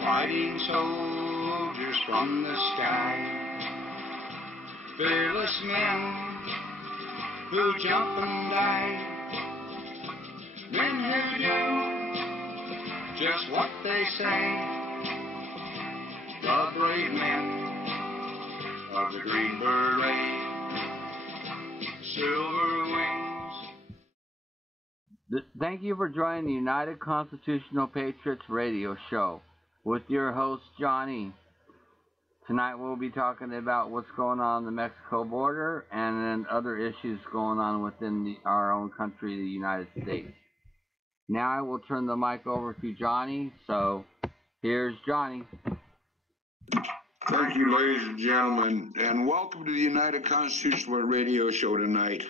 Fighting soldiers from the sky, fearless men who jump and die, men who do just what they say, the brave men of the Green Beret, silver wings. Thank you for joining the United Constitutional Patriots Radio Show with your host, Johnny. Tonight we'll be talking about what's going on the Mexico border and then other issues going on within our own country, the United States. Now I will turn the mic over to Johnny. So here's Johnny. Thank you, ladies and gentlemen, and welcome to the United Constitutional Radio Show tonight.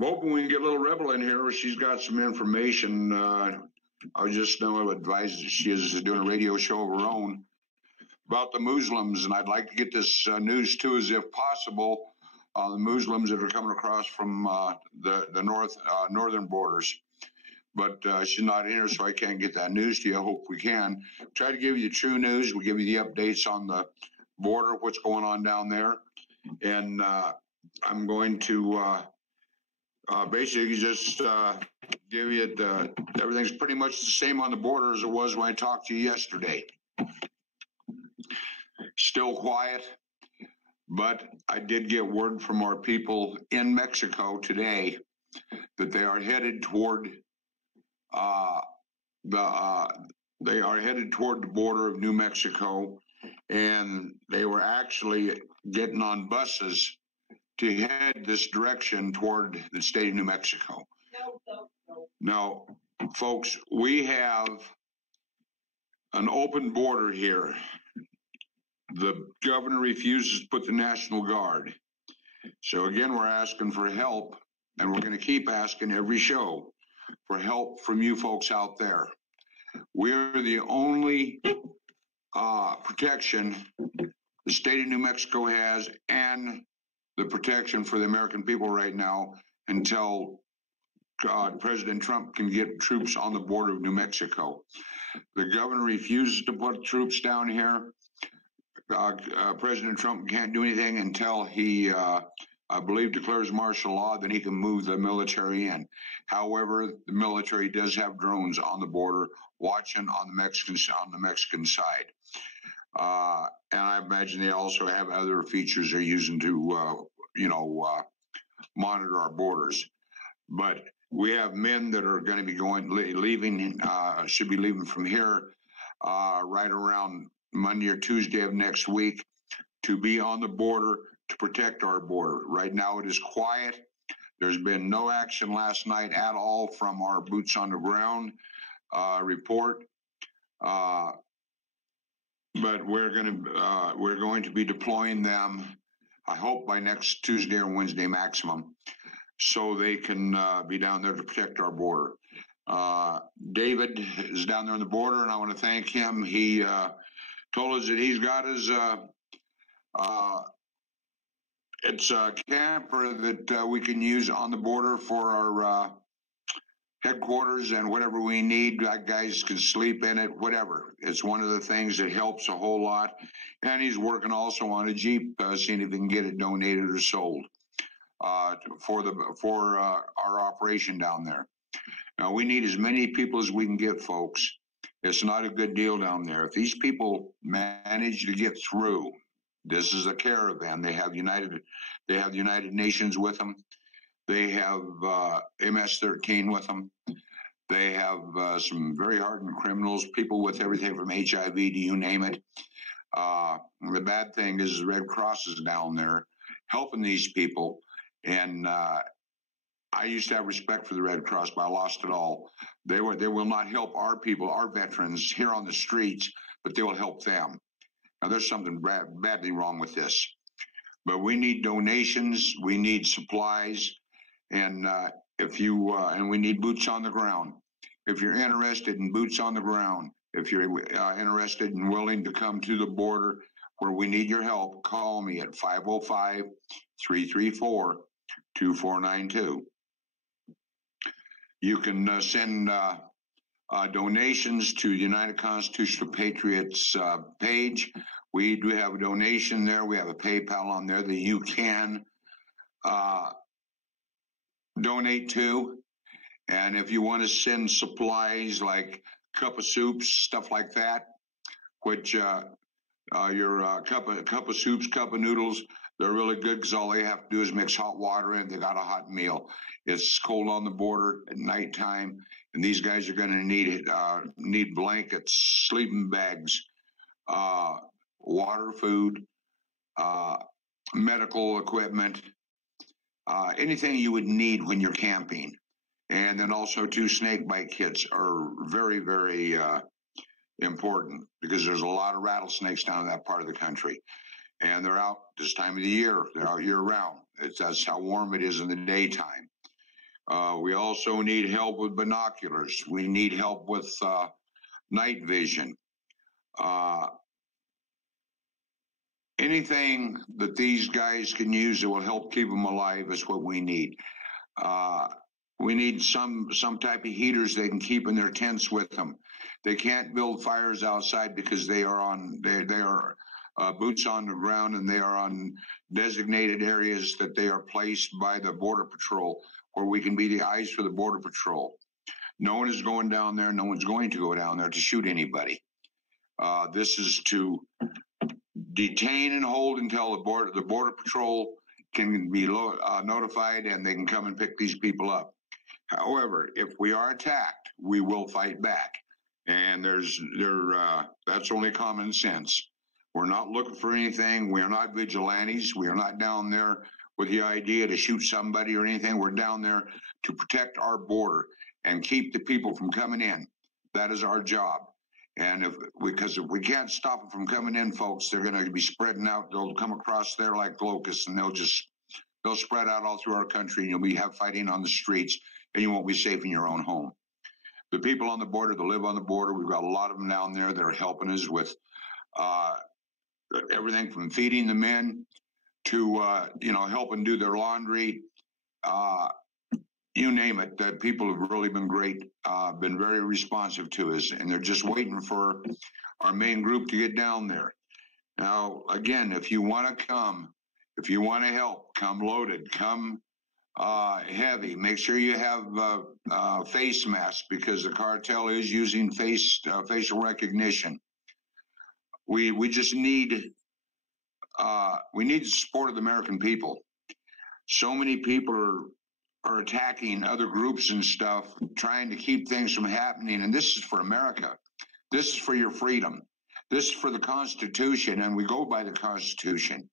Hoping we can get a little rebel in here. She's got some information. I just know advised that she is doing a radio show of her own about the Muslims, and I'd like to get this news too, as if possible, the Muslims that are coming across from the northern borders. But she's not in here, so I can't get that news to you. I hope we can. Try to give you the true news. We'll give you the updates on the border, what's going on down there. And I'm going to basically just give you everything's pretty much the same on the border as it was when I talked to you yesterday. Still quiet, but I did get word from our people in Mexico today that they are headed toward the border of New Mexico, and they were actually getting on buses to head this direction toward the state of New Mexico. Now, folks, we have an open border here. The governor refuses to put the National Guard. So again, we're asking for help, and we're going to keep asking every show for help from you folks out there. We're the only protection the state of New Mexico has, and the protection for the American people right now until President Trump can get troops on the border of New Mexico. The governor refuses to put troops down here. President Trump can't do anything until he, I believe, declares martial law. Then he can move the military in. However, the military does have drones on the border watching on the Mexican side. And I imagine they also have other features they're using to, monitor our borders. But we have men that are going to be should be leaving from here right around Monday or Tuesday of next week to be on the border to protect our border. Right now it is quiet. There's been no action last night at all from our boots on the ground report. But we're going to be deploying them, I hope, by next Tuesday or Wednesday maximum, so they can be down there to protect our border. David is down there on the border, and I want to thank him. He told us that he's got his it's a camper that we can use on the border for our headquarters, and whatever we need, guys can sleep in it, whatever. It's one of the things that helps a whole lot. And he's working also on a Jeep, seeing if he can get it donated or sold for our operation down there. Now, we need as many people as we can get, folks. It's not a good deal down there. If these people manage to get through, this is a caravan. They have United Nations with them. They have MS-13 with them. They have some very hardened criminals, people with everything from HIV to you name it. The bad thing is the Red Cross is down there helping these people. And I used to have respect for the Red Cross, but I lost it all. They will not help our people, our veterans here on the streets, but they will help them. Now, there's something badly wrong with this. But we need donations. We need supplies. And and we need boots on the ground. If you're interested in boots on the ground, if you're interested and willing to come to the border, where we need your help, call me at 505-334-2492. You can send donations to the United Constitutional Patriots page. We do have a donation there. We have a PayPal on there that you can donate to. And if you want to send supplies like cup of soups, stuff like that, which your cup of soups, cup of noodles, they're really good because all they have to do is mix hot water in. They got a hot meal. It's cold on the border at nighttime, and these guys are going to need blankets, sleeping bags, water, food, medical equipment, anything you would need when you're camping. And then also two snake bite kits are very, very important because there's a lot of rattlesnakes down in that part of the country. And they're out this time of the year. They're out year round. That's how warm it is in the daytime. We also need help with binoculars. We need help with night vision. Anything that these guys can use that will help keep them alive is what we need. We need some type of heaters they can keep in their tents with them. They can't build fires outside because they are boots on the ground, and they are on designated areas that they are placed by the Border Patrol, where we can be the eyes for the Border Patrol. No one is going down there. No one's going to go down there to shoot anybody. This is to detain and hold until the Border Patrol can be notified and they can come and pick these people up. However, if we are attacked, we will fight back, and that's only common sense. We're not looking for anything. We are not vigilantes. We are not down there with the idea to shoot somebody or anything. We're down there to protect our border and keep the people from coming in. That is our job. And because if we can't stop them from coming in, folks, they're going to be spreading out. They'll come across there like locusts, and they'll spread out all through our country, and you'll have fighting on the streets, and you won't be safe in your own home. The people on the border that live on the border, we've got a lot of them down there that are helping us with everything from feeding the men to helping do their laundry. You name it. The people have really been great, been very responsive to us, and they're just waiting for our main group to get down there. Now, again, if you want to come, if you want to help, come loaded, come heavy. Make sure you have face masks, because the cartel is using facial recognition. We just need the support of the American people. So many people are attacking other groups and stuff, trying to keep things from happening. And this is for America. This is for your freedom. This is for the Constitution, and we go by the Constitution.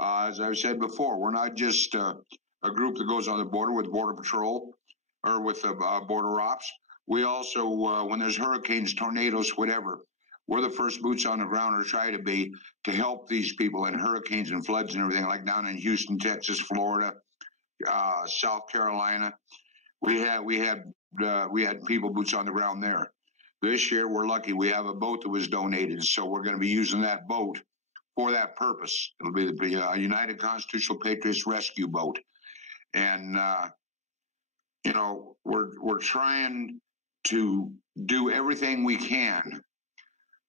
As I've said before, we're not just a group that goes on the border with Border Patrol or with border ops. We also, when there's hurricanes, tornadoes, whatever, we're the first boots on the ground, or try to be, to help these people in hurricanes and floods and everything, like down in Houston, Texas, Florida, South Carolina. We had people boots on the ground there. This year, we're lucky. We have a boat that was donated, so we're going to be using that boat for that purpose. It'll be the United Constitutional Patriots Rescue Boat, and we're trying to do everything we can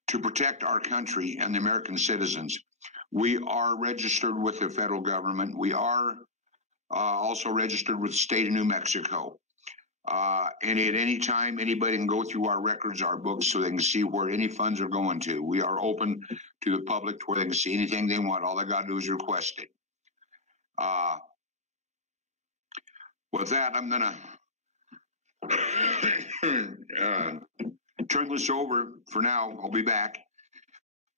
to protect our country and the American citizens. We are registered with the federal government. We are also registered with the state of New Mexico. And at any time, anybody can go through our records, our books, so they can see where any funds are going to. We are open to the public to where they can see anything they want. All they got to do is request it. With that, I'm going to turn this over for now. I'll be back.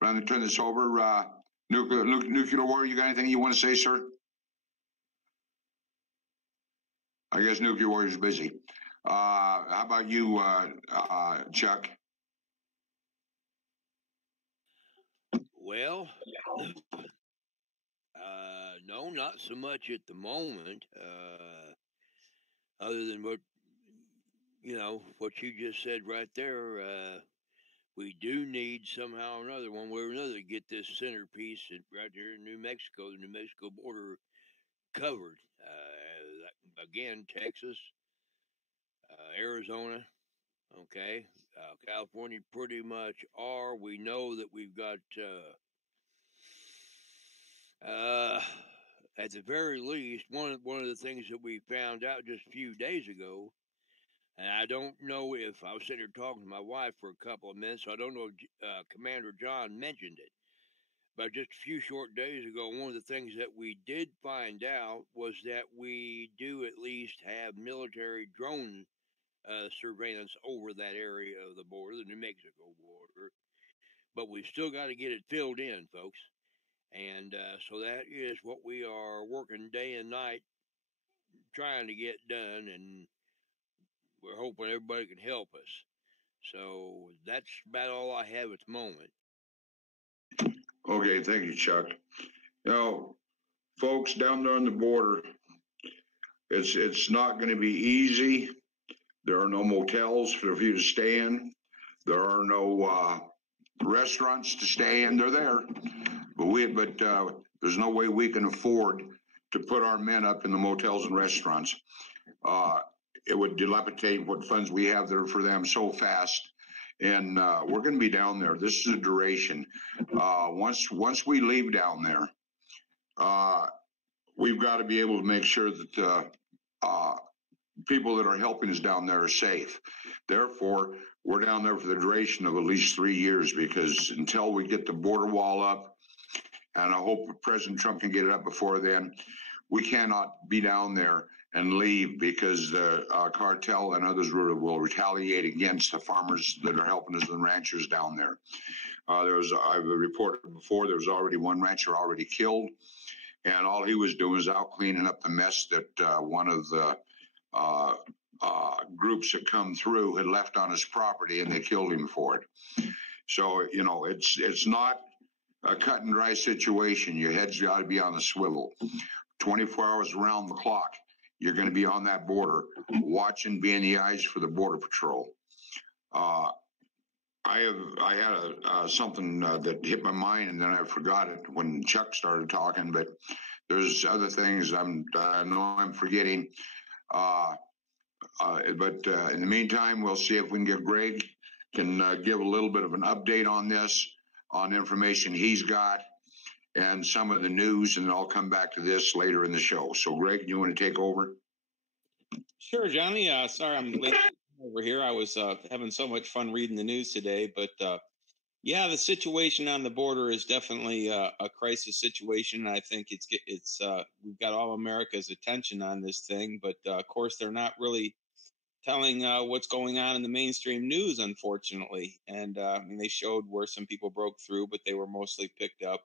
But I'm going to turn this over. Nuclear War, you got anything you want to say, sir? I guess Nuclear Warrior's busy. How about you, Chuck? Well, no, not so much at the moment. Other than what you just said right there, we do need somehow or another, one way or another, to get this centerpiece right there in New Mexico, the New Mexico border, covered. Again, Texas, Arizona, okay, California pretty much are. We know that we've got, at the very least, one of the things that we found out just a few days ago, and I don't know if I was sitting here talking to my wife for a couple of minutes, so I don't know if Commander John mentioned it. But just a few short days ago, one of the things that we did find out was that we do at least have military drone surveillance over that area of the border, the New Mexico border. But we've still got to get it filled in, folks. And so that is what we are working day and night trying to get done, and we're hoping everybody can help us. So that's about all I have at the moment. Okay, thank you, Chuck. Now, folks, down there on the border, it's not going to be easy. There are no motels for you to stay in. There are no restaurants to stay in. They're there, but there's no way we can afford to put our men up in the motels and restaurants. It would dilapidate what funds we have there for them so fast. And we're going to be down there. This is a duration. Once we leave down there, we've got to be able to make sure that people that are helping us down there are safe. Therefore, we're down there for the duration of at least 3 years, because until we get the border wall up, and I hope President Trump can get it up before then, we cannot be down there and leave, because the cartel and others will retaliate against the farmers that are helping us, the ranchers down there. I've reported before, there was already one rancher already killed, and all he was doing was out cleaning up the mess that one of the groups that come through had left on his property, and they killed him for it. So, it's not a cut and dry situation. Your head's got to be on the swivel. 24 hours around the clock, you're going to be on that border, watching, being the eyes for the Border Patrol. I had something that hit my mind, and then I forgot it when Chuck started talking, but there's other things I know I'm forgetting. But in the meantime, we'll see if we can get Greg can give a little bit of an update on this, on information he's got, and some of the news, and I'll come back to this later in the show. So, Greg, you want to take over? Sure, Johnny. Sorry I'm late over here. I was having so much fun reading the news today, but yeah, the situation on the border is definitely a crisis situation. I think it's we've got all America's attention on this thing, but of course they're not really telling what's going on in the mainstream news, unfortunately. And I mean, they showed where some people broke through, but they were mostly picked up.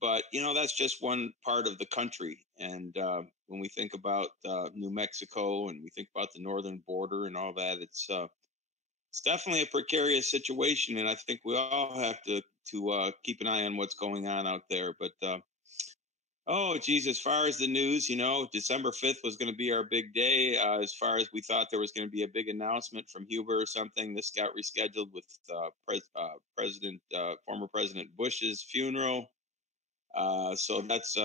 But, that's just one part of the country. And when we think about New Mexico, and we think about the northern border and all that, it's definitely a precarious situation. And I think we all have to keep an eye on what's going on out there. But, oh, geez, as far as the news, December 5th was going to be our big day. As far as we thought there was going to be a big announcement from Huber or something, this got rescheduled with former President Bush's funeral. So that's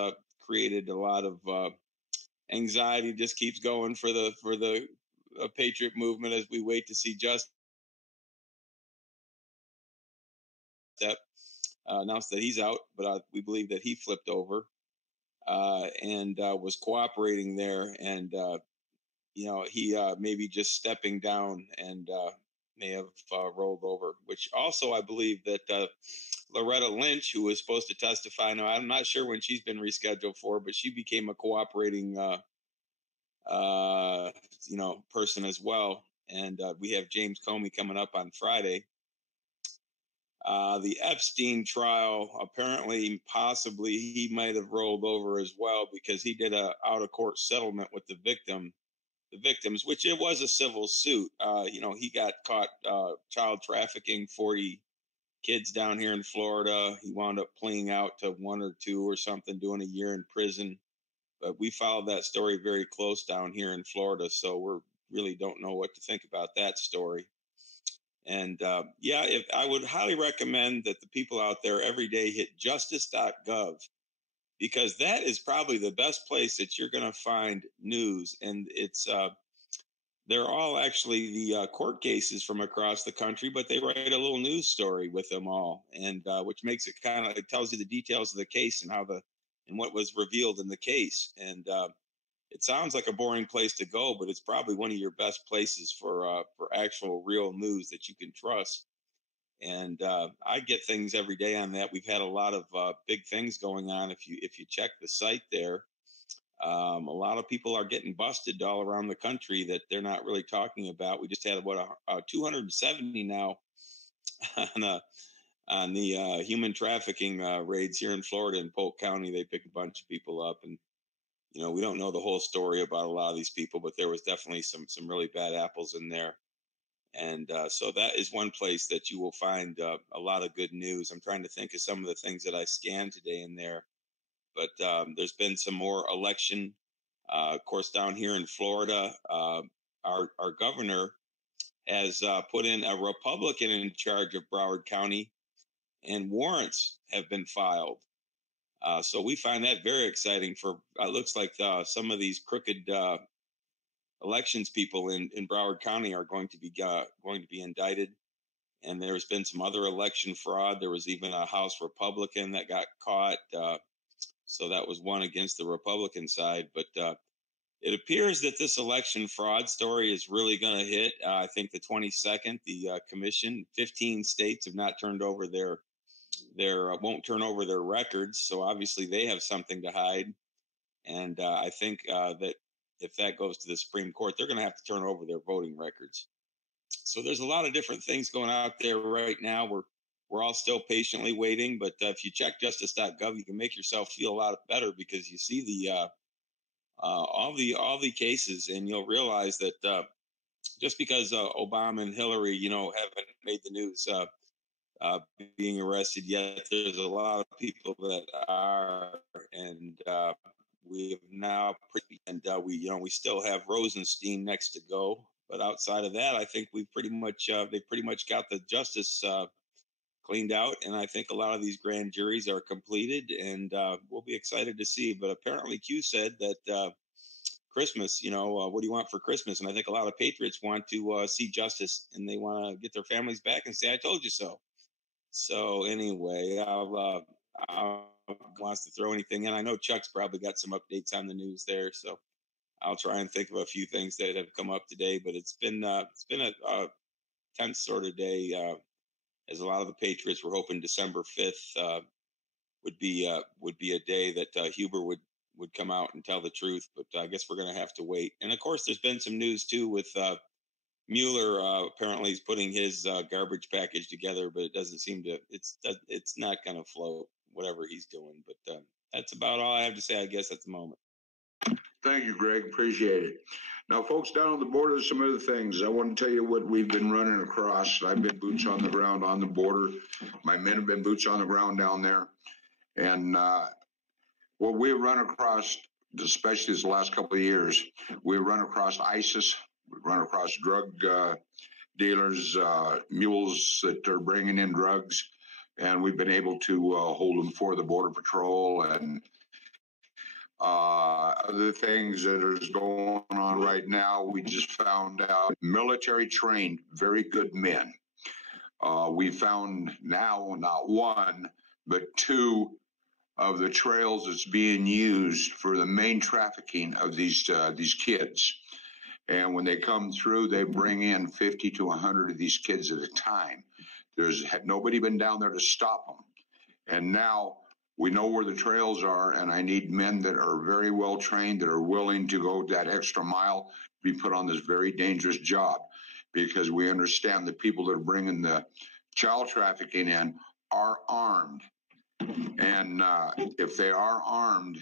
created a lot of anxiety. Just keeps going for the Patriot movement as we wait to see Justice announced that he's out, but we believe that he flipped over and was cooperating there, and he may be just stepping down and may have rolled over. Which also I believe that Loretta Lynch, who was supposed to testify, now I'm not sure when she's been rescheduled for, but she became a cooperating person as well. And we have James Comey coming up on Friday. The Epstein trial, apparently, possibly, he might have rolled over as well, because he did a out-of-court settlement with the victims, which it was a civil suit. He got caught child trafficking 40 kids down here in Florida. He wound up pleading out to 1 or 2 or something, doing a year in prison. But we followed that story very close down here in Florida, so we really don't know what to think about that story. And yeah, if I would highly recommend that the people out there every day hit justice.gov, because that is probably the best place that you're going to find news. And it's they're all actually the court cases from across the country, but they write a little news story with them all, and which makes it it tells you the details of the case and what was revealed in the case. And it sounds like a boring place to go, but it's probably one of your best places for actual real news that you can trust. And I get things every day on that. We've had a lot of big things going on. If you check the site there, a lot of people are getting busted all around the country that they're not really talking about. We just had about 270 now on the human trafficking raids here in Florida in Polk County. They picked a bunch of people up, and we don't know the whole story about a lot of these people, but there was definitely some really bad apples in there. And so that is one place that you will find a lot of good news. I'm trying to think of some of the things that I scanned today in there. But there's been some more election. Of course, down here in Florida, our governor has put in a Republican in charge of Broward County, and warrants have been filed. So we find that very exciting. For looks like some of these crooked elections people in Broward County are going to be indicted. And there's been some other election fraud. There was even a House Republican that got caught. So that was one against the Republican side. But it appears that this election fraud story is really going to hit. I think the 22nd, the commission, 15 states have not turned over won't turn over their records. So obviously they have something to hide. And I think that if that goes to the Supreme Court, they're going to have to turn over their voting records. So there's a lot of different things going out there right now. We're all still patiently waiting, but if you check justice.gov, you can make yourself feel a lot better, because you see the all the cases, and you'll realize that just because Obama and Hillary, haven't made the news being arrested yet, there's a lot of people that are, and we have now, we still have Rosenstein next to go. But outside of that, I think they pretty much got the justice cleaned out, and I think a lot of these grand juries are completed, and we'll be excited to see. But apparently, Q said that Christmas, what do you want for Christmas? And I think a lot of patriots want to see justice, and they want to get their families back and say, "I told you so." So anyway, I'll wants to throw anything in. I know Chuck's probably got some updates on the news there, so I'll try and think of a few things that have come up today. But it's been a tense sort of day, as a lot of the patriots were hoping December 5th would be a day that Huber would come out and tell the truth. But I guess we're going to have to wait. And of course, there's been some news too with Mueller. Apparently, he's putting his garbage package together, but it doesn't seem to. It's not going to float, whatever he's doing. But that's about all I have to say, I guess, at the moment. Thank you, Greg. Appreciate it. Now, folks, down on the border, there's some other things. I want to tell you what we've been running across. I've been boots on the ground on the border. My men have been boots on the ground down there. And what we've run across, especially this last couple of years, we've run across ISIS. We've run across drug dealers, mules that are bringing in drugs. And we've been able to hold them for the Border Patrol and other things that are going on right now. We just found out military trained, very good men. We found now not one, but two of the trails that's being used for the main trafficking of these kids. And when they come through, they bring in 50 to 100 of these kids at a time. There's nobody been down there to stop them. And now we know where the trails are, and I need men that are very well trained, that are willing to go that extra mile, be put on this very dangerous job, because we understand the people that are bringing the child trafficking in are armed. And if they are armed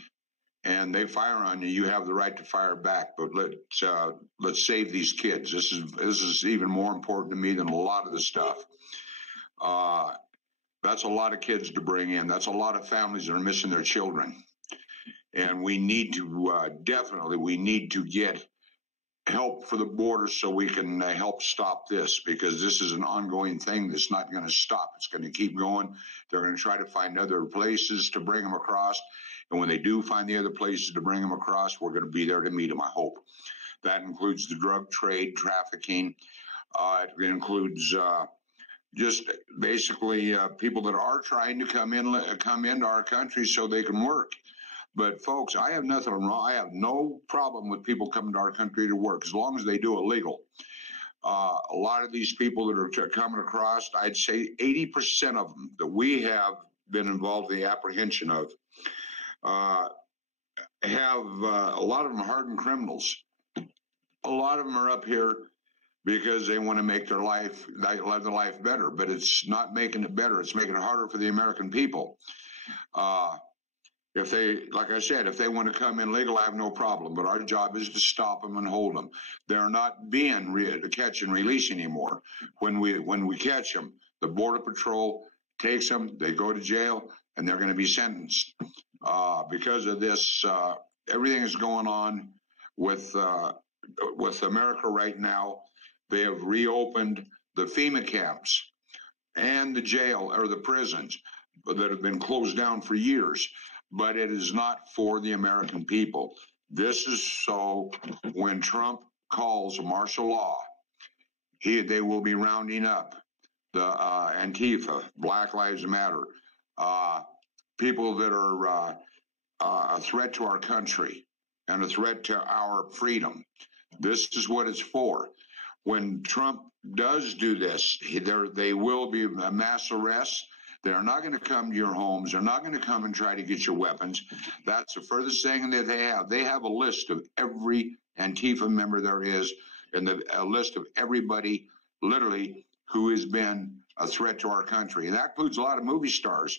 and they fire on you, you have the right to fire back. But let's save these kids. This is even more important to me than a lot of the stuff. That's a lot of kids to bring in. That's a lot of families that are missing their children. And we need to definitely get help for the border so we can help stop this, because this is an ongoing thing that's not going to stop. It's going to keep going. They're going to try to find other places to bring them across. And when they do find the other places to bring them across, we're going to be there to meet them, I hope. That includes the drug trade, trafficking. It includes just basically people that are trying to come into our country so they can work. But folks, I have nothing wrong. I have no problem with people coming to our country to work as long as they do it legal. A lot of these people that are coming across, I'd say 80% of them that we have been involved in the apprehension of have a lot of them hardened criminals. A lot of them are up here because they want to make their life better, but it's not making it better. It's making it harder for the American people. If they, like I said, if they want to come in legal, I have no problem. But our job is to stop them and hold them. They're not being catch and release anymore. When we catch them, the Border Patrol takes them, they go to jail, and they're going to be sentenced. Because of this, everything is going on with America right now. They have reopened the FEMA camps and the jail or the prisons that have been closed down for years. But it is not for the American people. This is so when Trump calls martial law, they will be rounding up the Antifa, Black Lives Matter, people that are a threat to our country and a threat to our freedom. This is what it's for. When Trump does do this, they will be mass arrests. They're not going to come to your homes. They're not going to come and try to get your weapons. That's the furthest thing that they have. They have a list of every Antifa member there is, and a list of everybody, literally, who has been a threat to our country. And that includes a lot of movie stars.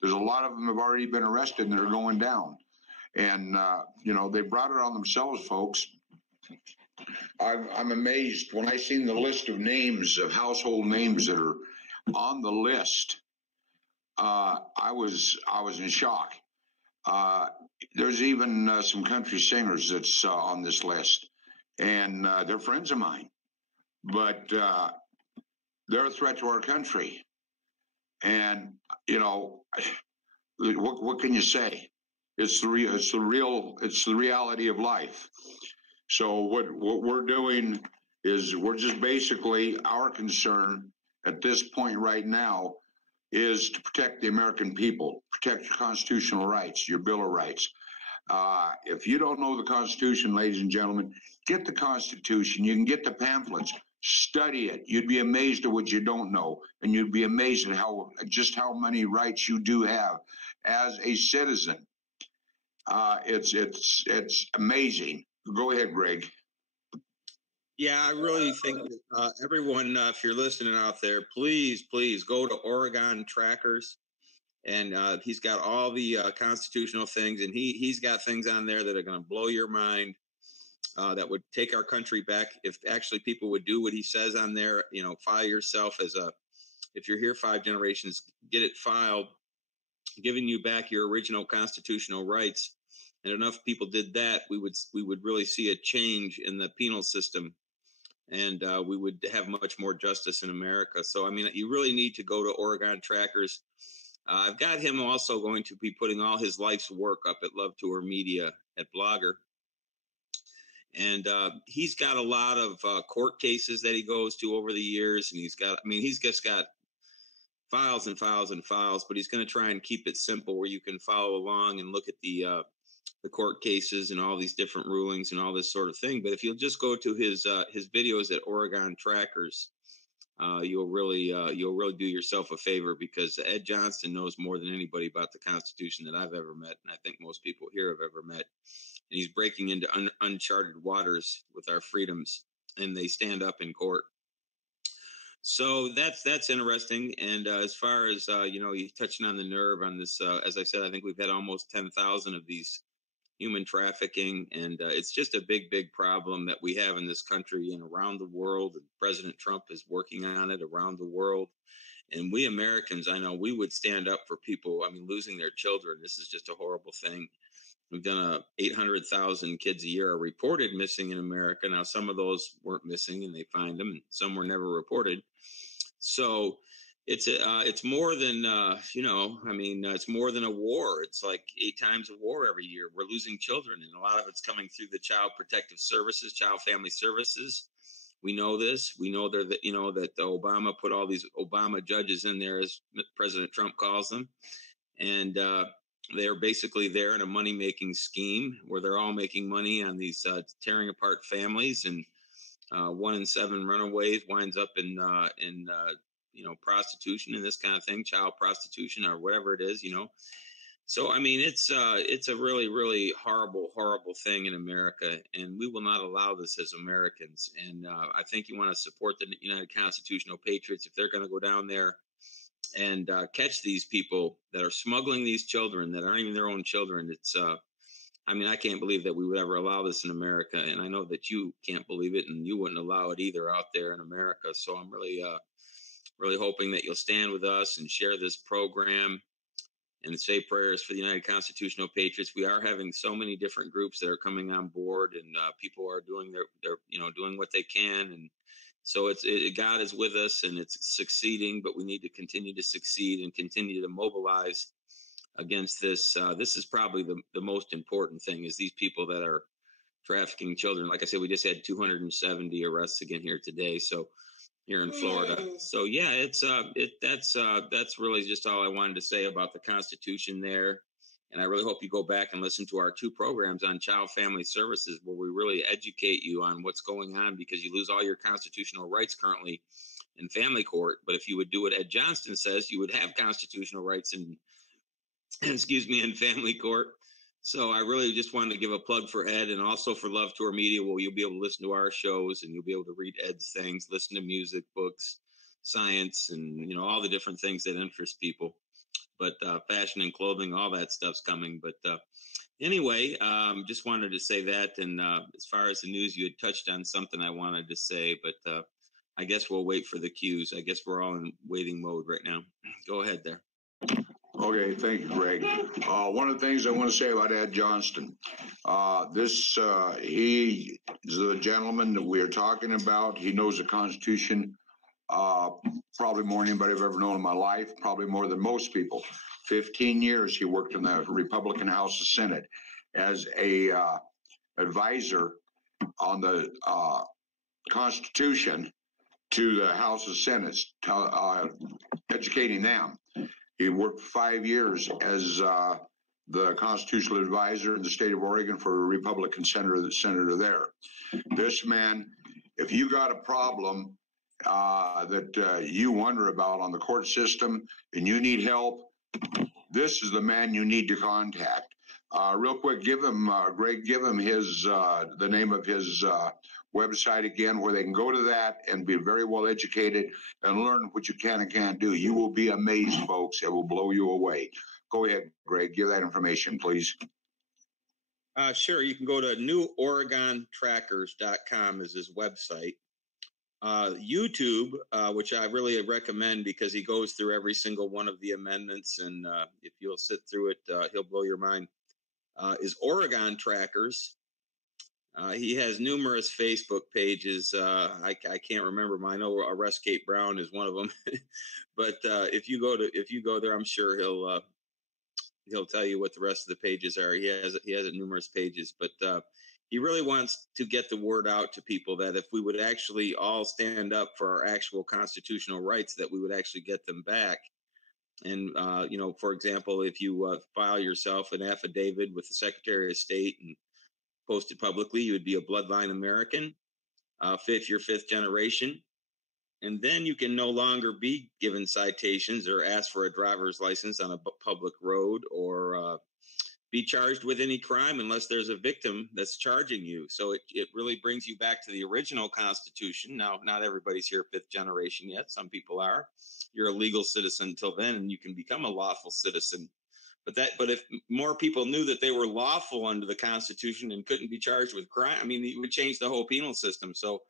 There's a lot of them have already been arrested, and they're going down. And, they brought it on themselves, folks. I'm amazed when I seen the list of names, of household names that are on the list. I was in shock. There's even some country singers that's on this list, and they're friends of mine, but they're a threat to our country. And what can you say? It's the reality of life. So what we're doing is we're just basically, our concern at this point right now is to protect the American people, protect your constitutional rights, your Bill of Rights. If you don't know the Constitution, ladies and gentlemen, get the Constitution. You can get the pamphlets, study it. You'd be amazed at what you don't know, and you'd be amazed at just how many rights you do have as a citizen. It's amazing. Go ahead, Greg. Yeah, I really think everyone, if you're listening out there, please go to Oregon Trackers, and he's got all the constitutional things, and he's got things on there that are going to blow your mind, that would take our country back if actually people would do what he says on there. File yourself if you're here 5 generations, get it filed, giving you back your original constitutional rights. And enough people did that, we would really see a change in the penal system. And we would have much more justice in America. So, I mean, you really need to go to Oregon Trackers. I've got him also going to be putting all his life's work up at Love Tour Media at Blogger. And he's got a lot of court cases that he goes to over the years. And he's just got files and files and files, but he's going to try and keep it simple where you can follow along and look at the court cases and all these different rulings and all this sort of thing. But if you'll just go to his videos at Oregon Trackers, you'll really do yourself a favor, because Ed Johnston knows more than anybody about the Constitution that I've ever met, and I think most people here have ever met. And he's breaking into uncharted waters with our freedoms, and they stand up in court. So that's interesting. And as far as you're touching on the nerve on this, as I said, I think we've had almost 10,000 of these human trafficking, and it's just a big problem that we have in this country and around the world. And President Trump is working on it around the world, And we Americans, I know we would stand up for people. I mean, losing their children. This is just a horrible thing. We've done 800,000 kids a year are reported missing in America. Now, some of those weren't missing and they find them, and some were never reported. So it's more than, it's more than a war. It's like 8 times a war every year. We're losing children, and a lot of it's coming through the Child Protective Services, Child Family Services. We know this. We know that Obama put all these Obama judges in there, as President Trump calls them. And they're basically there in a money-making scheme where they're all making money on these tearing apart families. And 1 in 7 runaways winds up in prostitution and this kind of thing, child prostitution or whatever it is, So, I mean, it's a really, really horrible, horrible thing in America, and we will not allow this as Americans. And I think you want to support the United Constitutional Patriots if they're going to go down there and catch these people that are smuggling these children that aren't even their own children. It's, I can't believe that we would ever allow this in America, and I know that you can't believe it, and you wouldn't allow it either out there in America. So I'm really, really hoping that you'll stand with us and share this program and say prayers for the United Constitutional Patriots. We are having so many different groups that are coming on board, and people are doing their doing what they can. And so God is with us, and it's succeeding, but we need to continue to succeed and continue to mobilize against this. This is probably the most important thing, is these people that are trafficking children. Like I said, we just had 270 arrests again here today. So here in Florida. So yeah, that's really just all I wanted to say about the Constitution there. And I really hope you go back and listen to our 2 programs on Child Family Services, where we really educate you on what's going on, because you lose all your constitutional rights currently in family court. But if you would do what Ed Johnston says, you would have constitutional rights in family court. So I really just wanted to give a plug for Ed, and also for Love Tour Media, where you'll be able to listen to our shows, and you'll be able to read Ed's things, listen to music, books, science, and all the different things that interest people. But fashion and clothing, all that stuff's coming. But anyway, just wanted to say that. And as far as the news, you had touched on something I wanted to say, but I guess we'll wait for the cues. I guess we're all in waiting mode right now. Go ahead there. Okay, thank you, Greg. One of the things I want to say about Ed Johnston, he is the gentleman that we are talking about. He knows the Constitution probably more than anybody I've ever known in my life, probably more than most people. 15 years he worked in the Republican House of Senate as a advisor on the Constitution to the House of Senate, educating them. He worked 5 years as the constitutional advisor in the state of Oregon for a Republican senator there. This man, if you got a problem that you wonder about on the court system and you need help, this is the man you need to contact. Real quick, give him, Greg, give him his the name of his website again, where they can go to that and be very well educated and learn what you can and can't do. You will be amazed, folks. It will blow you away. Go ahead, Greg. Give that information, please. Sure. You can go to neworegontrackers.com is his website. YouTube, which I really recommend because he goes through every single one of the amendments, and if you'll sit through it, he'll blow your mind, is Oregon Trackers. He has numerous Facebook pages. I can't remember them. I know Arrest Kate Brown is one of them. But if you go there, I'm sure he'll tell you what the rest of the pages are. He has numerous pages, but he really wants to get the word out to people that if we would actually all stand up for our actual constitutional rights, that we would actually get them back. And for example, if you file yourself an affidavit with the Secretary of State and post it publicly, you would be a bloodline American, fifth generation. And then you can no longer be given citations or ask for a driver's license on a public road or be charged with any crime unless there's a victim that's charging you. So it really brings you back to the original Constitution. Now, not everybody's here fifth generation yet. Some people are. You're a legal citizen until then, and you can become a lawful citizen. But if more people knew that they were lawful under the Constitution and couldn't be charged with crime, I mean, it would change the whole penal system. So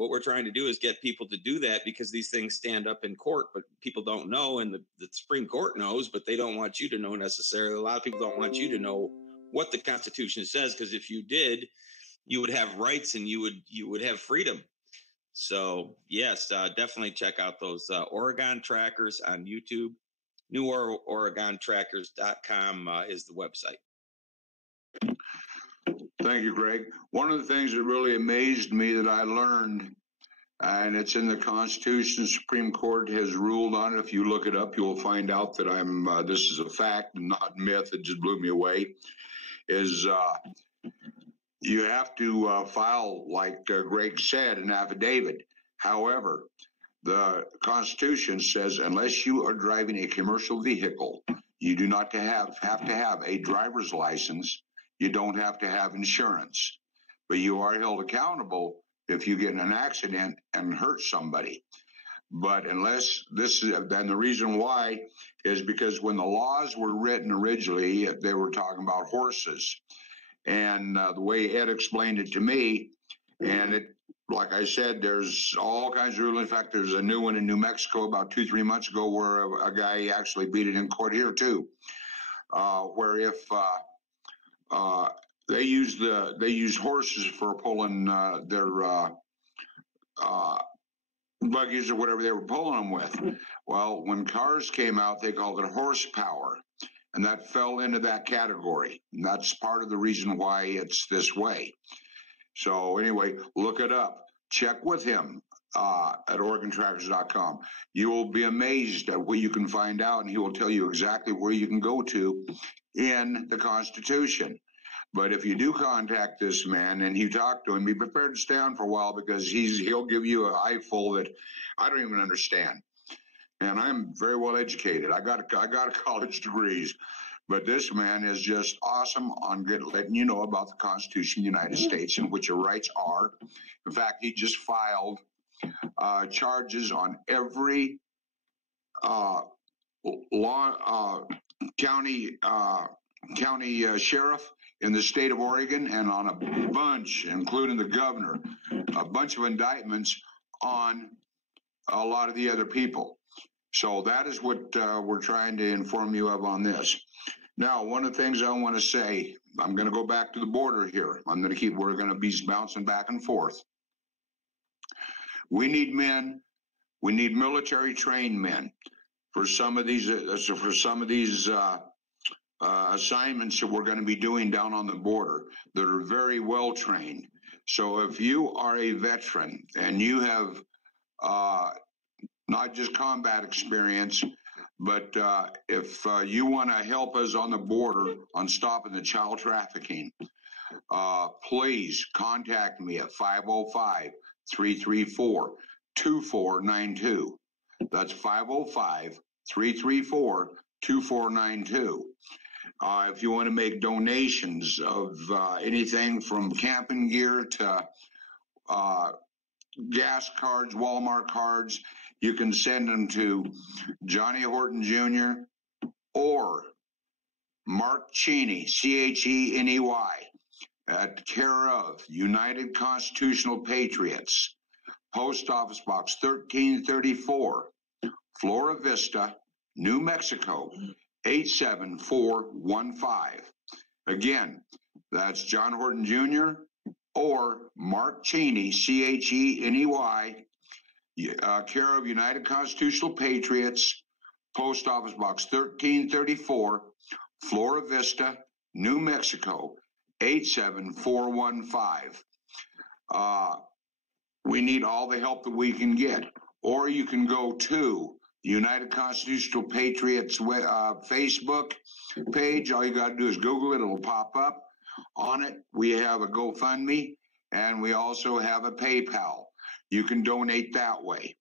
what we're trying to do is get people to do that, because these things stand up in court, but people don't know, and the Supreme Court knows, but they don't want you to know necessarily. A lot of people don't want you to know what the Constitution says, because if you did, you would have rights and you would have freedom. So yes, definitely check out those Oregon trackers on YouTube. NewOregonTrackers.com is the website. Thank you, Greg. One of the things that really amazed me that I learned, and it's in the Constitution, the Supreme Court has ruled on it. If you look it up, you'll find out that this is a fact and not myth. It just blew me away. Is you have to file, like Greg said, an affidavit. However, the Constitution says unless you are driving a commercial vehicle, you do not have to have a driver's license. You don't have to have insurance, but you are held accountable if you get in an accident and hurt somebody. But unless this is, then the reason why is because when the laws were written originally, they were talking about horses. And the way Ed explained it to me, and it, like I said, there's all kinds of rules. In fact, there's a new one in New Mexico about 2-3 months ago where a guy actually beat it in court here too, where if they use horses for pulling their buggies or whatever they were pulling them with. Well, when cars came out, they called it horsepower, and that fell into that category. And that's part of the reason why it's this way. So anyway, look it up. Check with him at OregonTrackers.com. You will be amazed at what you can find out, and he will tell you exactly where you can go to in the Constitution. But if you do contact this man and you talk to him, be prepared to stay on for a while, because he'll give you an eyeful that I don't even understand. And I'm very well educated. I got a college degrees, but this man is just awesome on letting you know about the Constitution of the United States and what your rights are. In fact, he just filed charges on every county sheriff in the state of Oregon, and on a bunch, including the governor, a bunch of indictments on a lot of the other people. So that is what we're trying to inform you of on this. Now, one of the things I want to say, I'm going to go back to the border here. We're going to be bouncing back and forth. We need men. We need military trained men for some of these assignments that we're going to be doing down on the border that are very well trained. So if you are a veteran and you have not just combat experience, but if you want to help us on the border on stopping the child trafficking, please contact me at 505-334-2492. That's 505-334-2492. If you want to make donations of anything from camping gear to gas cards, Walmart cards, you can send them to Johnny Horton Jr. or Mark Cheney, Cheney, at care of United Constitutional Patriots, Post Office Box 1334, Flora Vista, New Mexico, 87415. Again, that's John Horton Jr. or Mark Cheney, Cheney, care of United Constitutional Patriots, Post Office Box 1334, Flora Vista, New Mexico, 87415. We need all the help that we can get. Or you can go to the United Constitutional Patriots Facebook page. All you got to do is Google it. It'll pop up. On it, we have a GoFundMe, and we also have a PayPal. You can donate that way.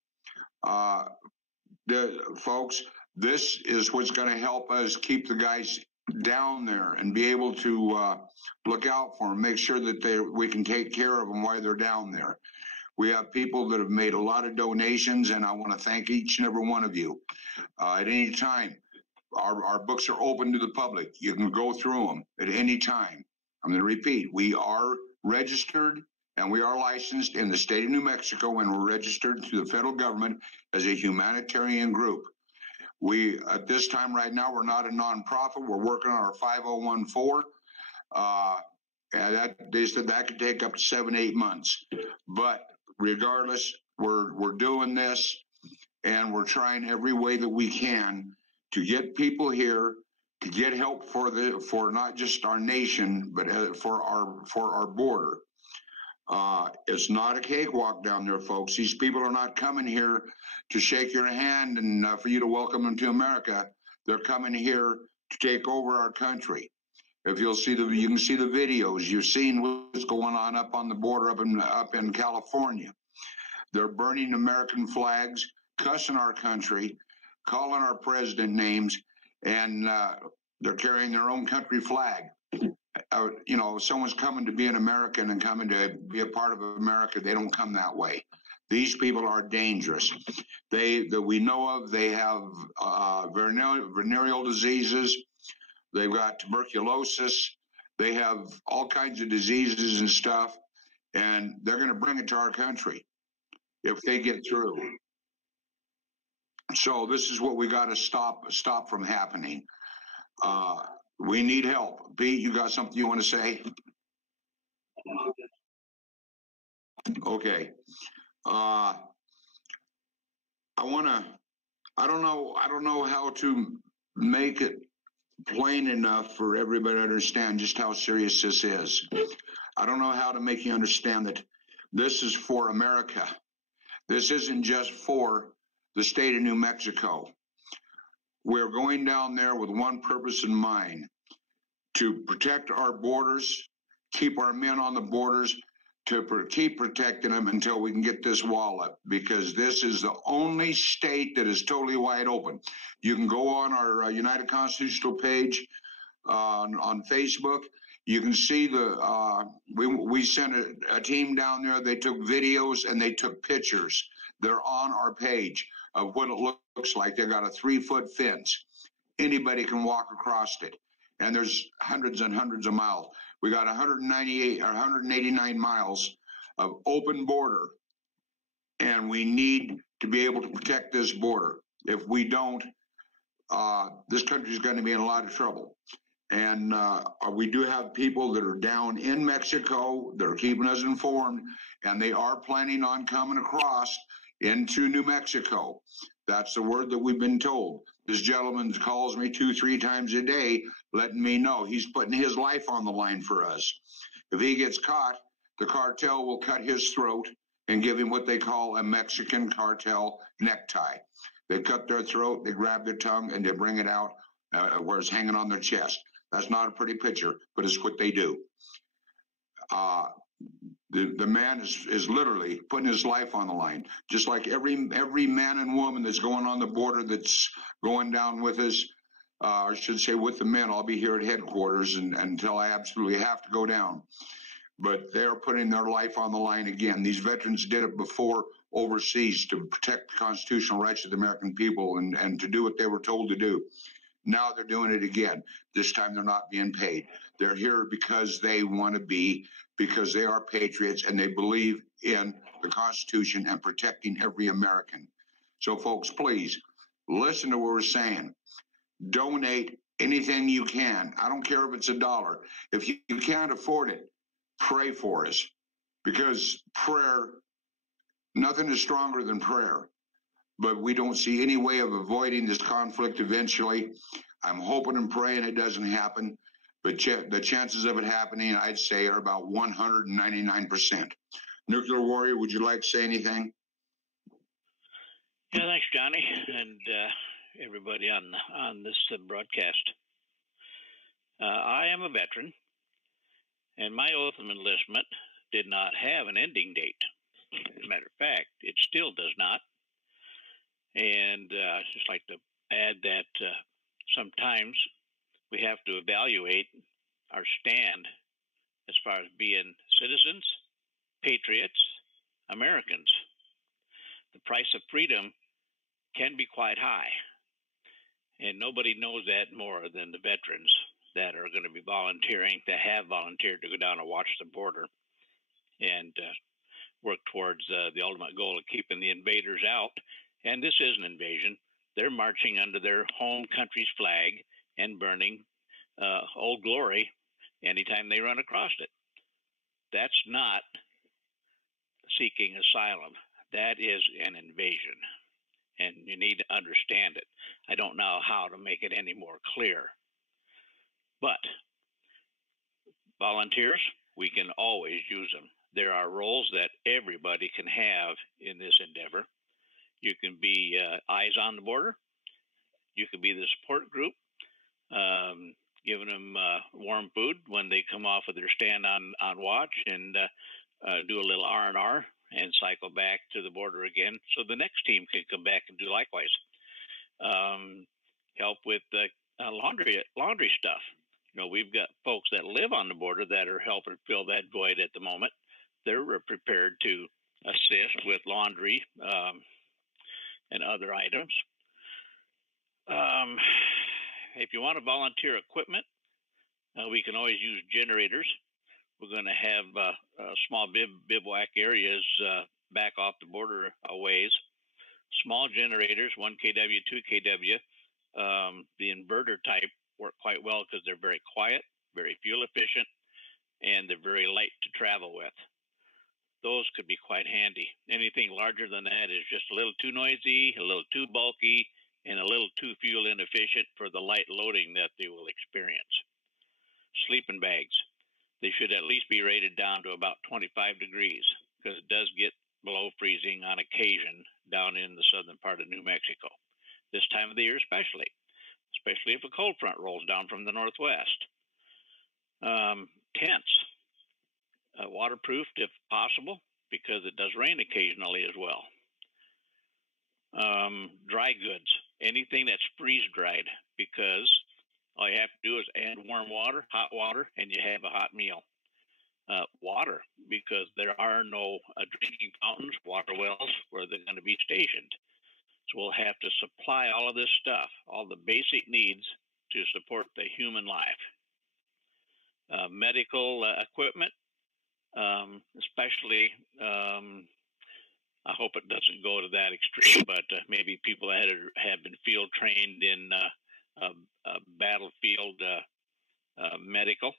Folks, this is what's going to help us keep the guys down there and be able to look out for them, make sure that we can take care of them while they're down there. We have people that have made a lot of donations, and I want to thank each and every one of you. At any time, our books are open to the public. You can go through them at any time. I'm going to repeat, we are registered And we are licensed in the state of New Mexico, and we're registered to the federal government as a humanitarian group. We, at this time right now, we're not a nonprofit. We're working on our 5014. And they said that could take up to 7-8 months. But regardless, we're doing this, and we're trying every way that we can to get people here, to get help for not just our nation, but for our border. It's not a cakewalk down there, folks. These people are not coming here to shake your hand and for you to welcome them to America. They're coming here to take over our country. If you can see the videos. You've seen what's going on up on the border up in California. They're burning American flags, cussing our country, calling our president names, and they're carrying their own country flag. If someone's coming to be an American and coming to be a part of America, they don't come that way. These people are dangerous. That we know of, they have venereal diseases. They've got tuberculosis. They have all kinds of diseases and stuff, and they're going to bring it to our country if they get through. So this is what we got to stop from happening. We need help. Pete, you got something you want to say? Okay. I don't know how to make it plain enough for everybody to understand just how serious this is. I don't know how to make you understand that this is for America. This isn't just for the state of New Mexico. We're going down there with one purpose in mind: to protect our borders, keep our men on the borders, to keep protecting them until we can get this wall up, because this is the only state that is totally wide open. You can go on our United Constitutional page on Facebook. You can see we sent a team down there. They took videos and they took pictures. They're on our page of what it looks like. They got a 3-foot fence. Anybody can walk across it. And there's hundreds and hundreds of miles. We got 198 or 189 miles of open border, and we need to be able to protect this border. If we don't, this country is going to be in a lot of trouble. And we do have people that are down in Mexico that are keeping us informed, and they are planning on coming across into New Mexico. That's the word that we've been told. This gentleman calls me 2-3 times a day, letting me know he's putting his life on the line for us. If he gets caught, the cartel will cut his throat and give him what they call a Mexican cartel necktie. They cut their throat, they grab their tongue, and they bring it out where it's hanging on their chest. That's not a pretty picture, but it's what they do. The man is literally putting his life on the line, just like every man and woman that's going on the border, that's going down with us, I should say with the men. I'll be here at headquarters until I absolutely have to go down. But they're putting their life on the line again. These veterans did it before overseas to protect the constitutional rights of the American people and to do what they were told to do. Now they're doing it again. This time they're not being paid. They're here because they want to be, because they are patriots and they believe in the Constitution and protecting every American. So, folks, please listen to what we're saying. Donate anything you can. I don't care if it's $1. If you can't afford it, pray for us, because prayer, nothing is stronger than prayer. But we don't see any way of avoiding this conflict eventually. I'm hoping and praying it doesn't happen, but the chances of it happening, I'd say, are about 199%. Nuclear Warrior, would you like to say anything? Yeah, thanks, Johnny, and everybody on this broadcast. I am a veteran, and my oath of enlistment did not have an ending date. As a matter of fact, it still does not. And I'd just like to add that sometimes we have to evaluate our stand as far as being citizens, patriots, Americans. The price of freedom can be quite high, and nobody knows that more than the veterans that are going to be volunteering, that have volunteered to go down and watch the border. and work towards the ultimate goal of keeping the invaders out. And this is an invasion. They're marching under their home country's flag and burning Old Glory anytime they run across it. That's not seeking asylum. That is an invasion, and you need to understand it. I don't know how to make it any more clear. But volunteers, we can always use them. There are roles that everybody can have in this endeavor. You can be eyes on the border. You can be the support group, giving them warm food when they come off of their stand on watch, and do a little R&R and cycle back to the border again so the next team can come back and do likewise. Help with laundry stuff. You know, we've got folks that live on the border that are helping fill that void at the moment. They're prepared to assist with laundry and other items. If you want to volunteer equipment, we can always use generators. We're going to have small bivouac areas back off the border a ways. Small generators, 1 kW, 2 kW. The inverter type work quite well because they're very quiet, very fuel efficient, and they're very light to travel with. Those could be quite handy. Anything larger than that is just a little too noisy, a little too bulky, and a little too fuel inefficient for the light loading that they will experience. Sleeping bags. They should at least be rated down to about 25 degrees because it does get below freezing on occasion down in the southern part of New Mexico. This time of the year especially if a cold front rolls down from the northwest. Tents. Waterproofed if possible, because it does rain occasionally as well. Dry goods, anything that's freeze dried, because all you have to do is add warm water, hot water, and you have a hot meal. Water, because there are no drinking fountains, water wells where they're going to be stationed. So we'll have to supply all of this stuff, all the basic needs to support the human life. Medical equipment, especially, I hope it doesn't go to that extreme, but maybe people that have been field trained in battlefield medical.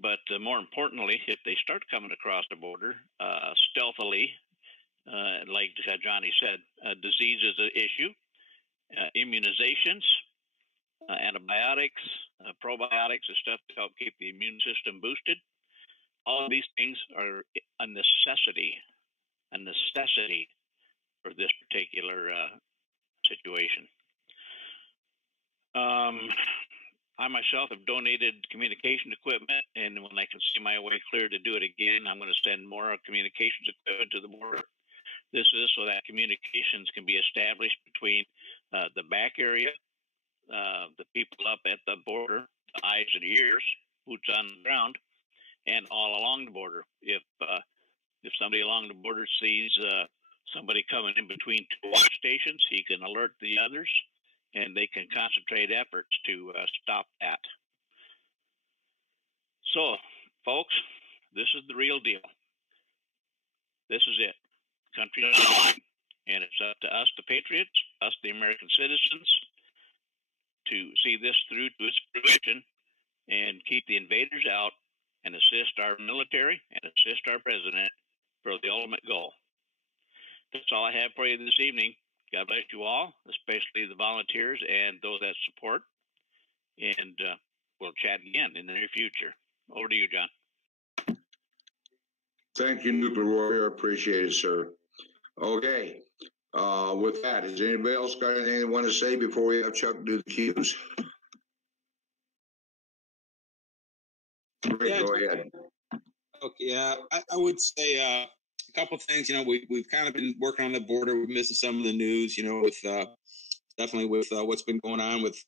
But more importantly, if they start coming across the border stealthily, like Johnny said, disease is an issue, immunizations, antibiotics, probiotics, and stuff to help keep the immune system boosted. All of these things are a necessity for this particular situation. I myself have donated communication equipment, and when I can see my way clear to do it again, I'm going to send more communications equipment to the border. This is so that communications can be established between the back area, the people up at the border, the eyes and ears, boots on the ground, and all along the border. If somebody along the border sees somebody coming in between two watch stations, he can alert the others, and they can concentrate efforts to stop that. So, folks, this is the real deal. This is it. Country on the line. And it's up to us, the patriots, us, the American citizens, to see this through to its fruition and keep the invaders out and assist our military and assist our president for the ultimate goal. That's all I have for you this evening. God bless you all, especially the volunteers and those that support. And we'll chat again in the near future. Over to you, John. Thank you, Nuclear Warrior. I appreciate it, sir. Okay. With that, has anybody else got anything they want to say before we have Chuck do the cues? Great, go ahead. Okay, yeah, I would say a couple of things. You know, we've kind of been working on the border. We're missing some of the news. You know, with definitely with what's been going on with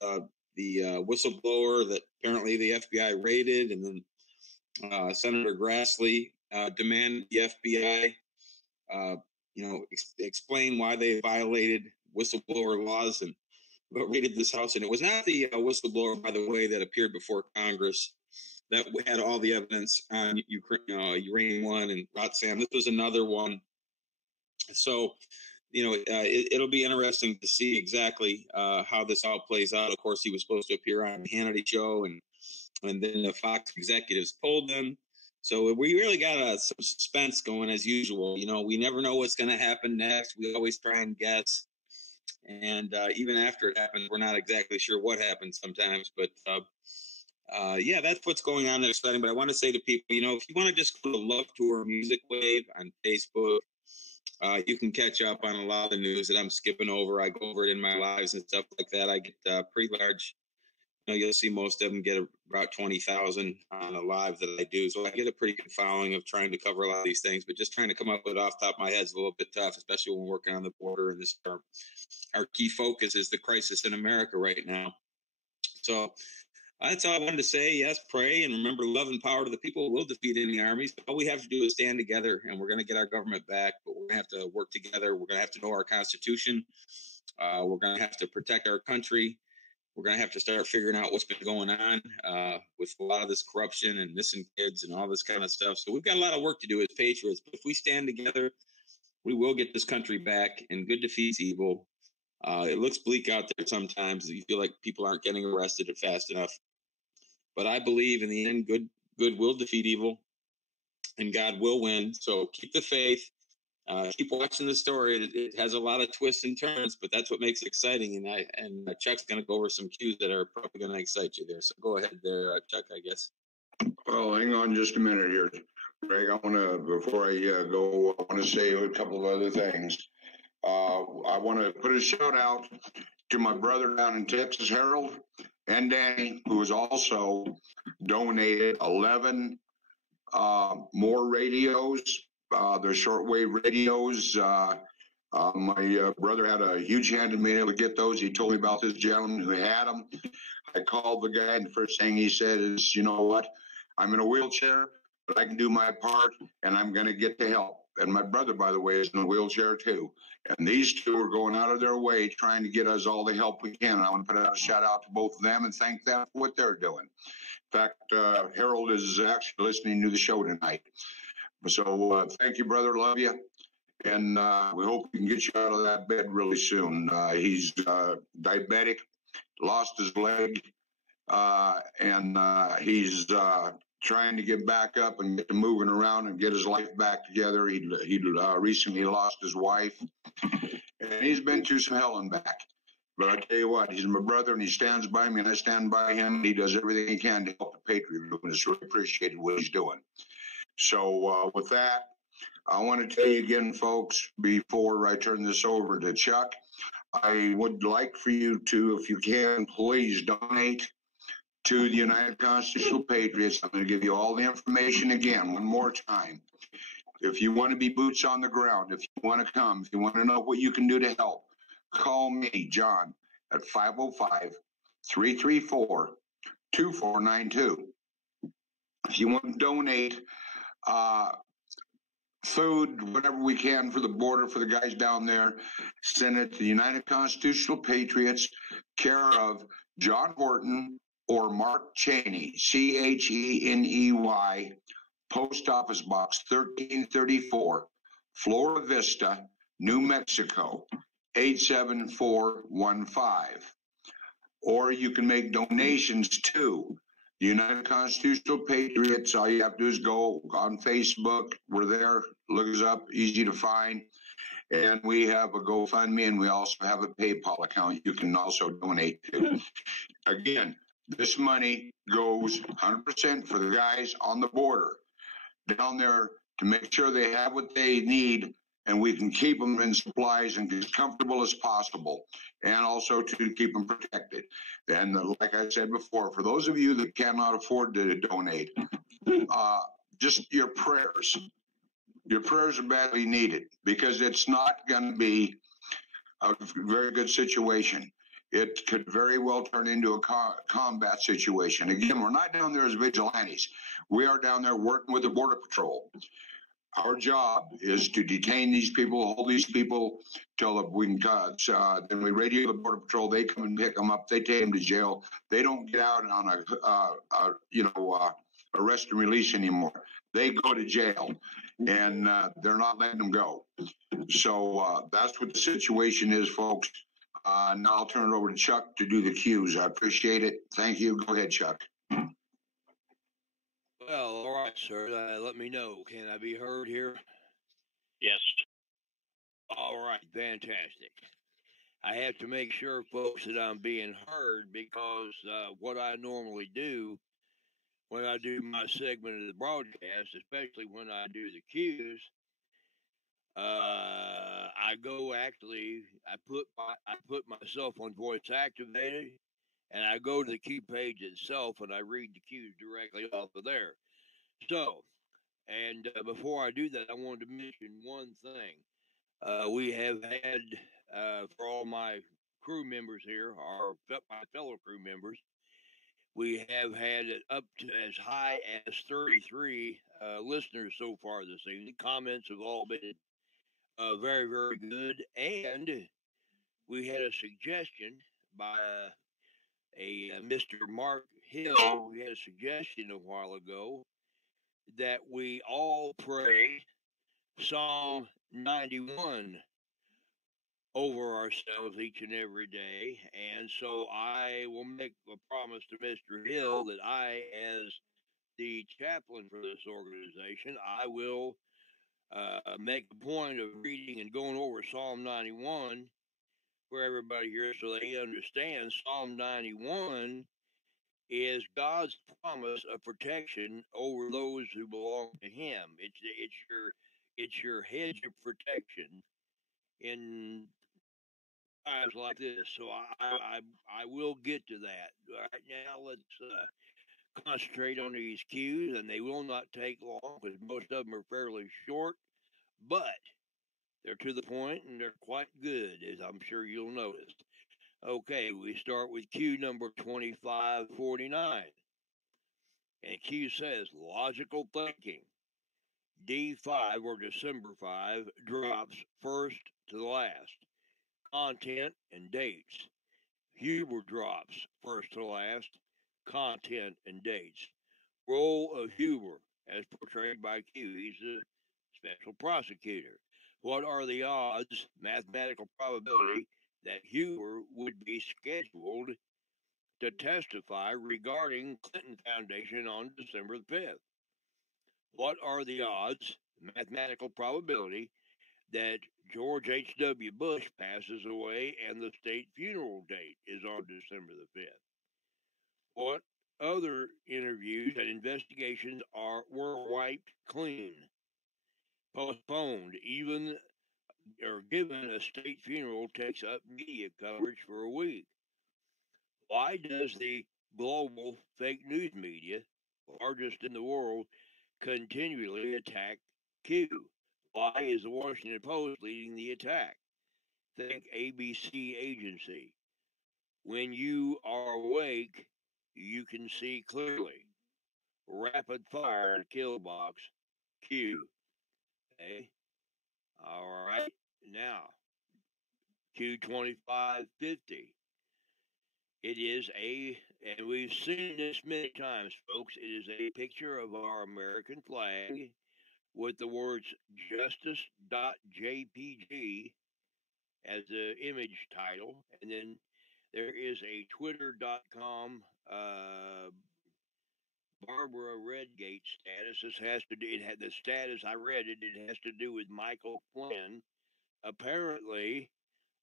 the whistleblower that apparently the FBI raided, and then Senator Grassley demanded the FBI, you know, explain why they violated whistleblower laws and raided this house. And it was not the whistleblower, by the way, that appeared before Congress that had all the evidence on uranium-1 and Rotsam. This was another one. So, it'll be interesting to see exactly how this all plays out. Of course, he was supposed to appear on the Hannity show, and then the Fox executives pulled him. So we really got some suspense going as usual. We never know what's going to happen next. We always try and guess. And even after it happens, we're not exactly sure what happens sometimes. But, that's what's going on that's exciting. But I want to say to people, if you want to just go to Love Tour Music Wave on Facebook, you can catch up on a lot of the news that I'm skipping over. I go over it in my lives and stuff like that. I get pretty large. You'll see most of them get about 20,000 on a live that I do. So I get a pretty good following of trying to cover a lot of these things, but just trying to come up with it off the top of my head is a little bit tough, especially when we're working on the border. And our key focus is the crisis in America right now. So that's all I wanted to say. Yes, pray and remember, love and power to the people will defeat any armies. All we have to do is stand together, and we're going to get our government back, but we're going to have to work together. We're going to have to know our Constitution. We're going to have to protect our country. We're going to have to start figuring out what's been going on with a lot of this corruption and missing kids and all this kind of stuff. So we've got a lot of work to do as patriots. But if we stand together, we will get this country back, and good defeats evil. It looks bleak out there sometimes. You feel like people aren't getting arrested fast enough. But I believe in the end, good will defeat evil, and God will win. So keep the faith. Keep watching the story. It has a lot of twists and turns, but that's what makes it exciting. And Chuck's going to go over some cues that are probably going to excite you there. So go ahead there, Chuck, I guess. Well, hang on just a minute here, Greg. Before I go, I want to say a couple of other things. I want to put a shout out to my brother down in Texas, Harold, and Danny, who has also donated 11 more radios. They're shortwave radios. My brother had a huge hand in being able to get those. He told me about this gentleman who had them. I called the guy, and the first thing he said is, you know what? I'm in a wheelchair, but I can do my part, and I'm going to get the help. And my brother, by the way, is in a wheelchair too. And these two are going out of their way trying to get us all the help we can. And I want to put out a shout out to both of them and thank them for what they're doing. In fact, Harold is actually listening to the show tonight. So thank you, brother. Love you. And we hope we can get you out of that bed really soon. He's diabetic, lost his leg, and he's trying to get back up and get to moving around and get his life back together. He recently lost his wife, and he's been through some hell and back. But I tell you what, he's my brother, and he stands by me, and I stand by him. He does everything he can to help the Patriot movement. It's really appreciated what he's doing. So with that, I want to tell you again, folks, before I turn this over to Chuck, I would like for you to, if you can, please donate to the United Constitutional Patriots. I'm going to give you all the information again one more time. If you want to be boots on the ground, if you want to come, if you want to know what you can do to help, call me, John, at 505-334-2492. If you want to donate food, whatever we can for the border, for the guys down there, send it to the United Constitutional Patriots, care of John Horton or Mark Cheney, Cheney, Post Office Box 1334, Flora Vista, New Mexico, 87415. Or you can make donations to the United Constitutional Patriots. All you have to do is go on Facebook. We're there. Look us up. Easy to find. And we have a GoFundMe, and we also have a PayPal account you can also donate to. Again, this money goes 100% for the guys on the border down there to make sure they have what they need, and we can keep them in supplies and as comfortable as possible, and also to keep them protected. And like I said before, for those of you that cannot afford to donate, just your prayers. Your prayers are badly needed, because it's not going to be a very good situation. It could very well turn into a combat situation. Again, we're not down there as vigilantes. We are down there working with the Border Patrol. Our job is to detain these people, hold these people till we can cut. Then we radio the Border Patrol. They come and pick them up. They take them to jail. They don't get out on arrest and release anymore. They go to jail, and they're not letting them go. So that's what the situation is, folks. Now I'll turn it over to Chuck to do the cues. I appreciate it. Thank you. Go ahead, Chuck. Well, all right, sir. Let me know. Can I be heard here? Yes. All right, fantastic. I have to make sure, folks, that I'm being heard because what I normally do when I do my segment of the broadcast, especially when I do the cues, I put myself on voice activated, and I go to the cue page itself, and I read the cues directly off of there. So, and before I do that, I wanted to mention one thing. We have had, for all my crew members here, my fellow crew members, we have had it up to as high as 33 listeners so far this evening. Comments have all been very, very good. And we had a suggestion by a Mr. Mark Hill. We had a suggestion a while ago that we all pray Psalm 91 over ourselves each and every day. And so I will make a promise to Mr. Hill that I, as the chaplain for this organization, I will make a point of reading and going over Psalm 91 for everybody here so they understand. Psalm 91 is God's promise of protection over those who belong to Him. It's your hedge of protection in times like this. So I will get to that. Right now, let's concentrate on these cues, and they will not take long because most of them are fairly short, but they're to the point and they're quite good, as I'm sure you'll notice. Okay, we start with cue number 2549. And cue says logical thinking. D5 or December 5 drops first to the last. Content and dates. Humor drops first to last. Content and dates. Role of humor as portrayed by Q. He's a special prosecutor. What are the odds, mathematical probability, that Huber would be scheduled to testify regarding Clinton Foundation on December the 5th? What are the odds, mathematical probability, that George H.W. Bush passes away and the state funeral date is on December the 5th? What other interviews and investigations were wiped clean, postponed, even or given a state funeral takes up media coverage for a week? Why does the global fake news media, largest in the world, continually attack Q? Why is the Washington Post leading the attack? Think ABC agency. When you are awake, you can see clearly. Rapid fire kill box. Q. Okay. All right. Now, Q2550. It is and we've seen this many times, folks, it is a picture of our American flag with the words justice.jpg as the image title. And then there is a twitter.com Barbara Redgate status. This has to do, it had the status, I read it, it has to do with Michael Flynn. Apparently,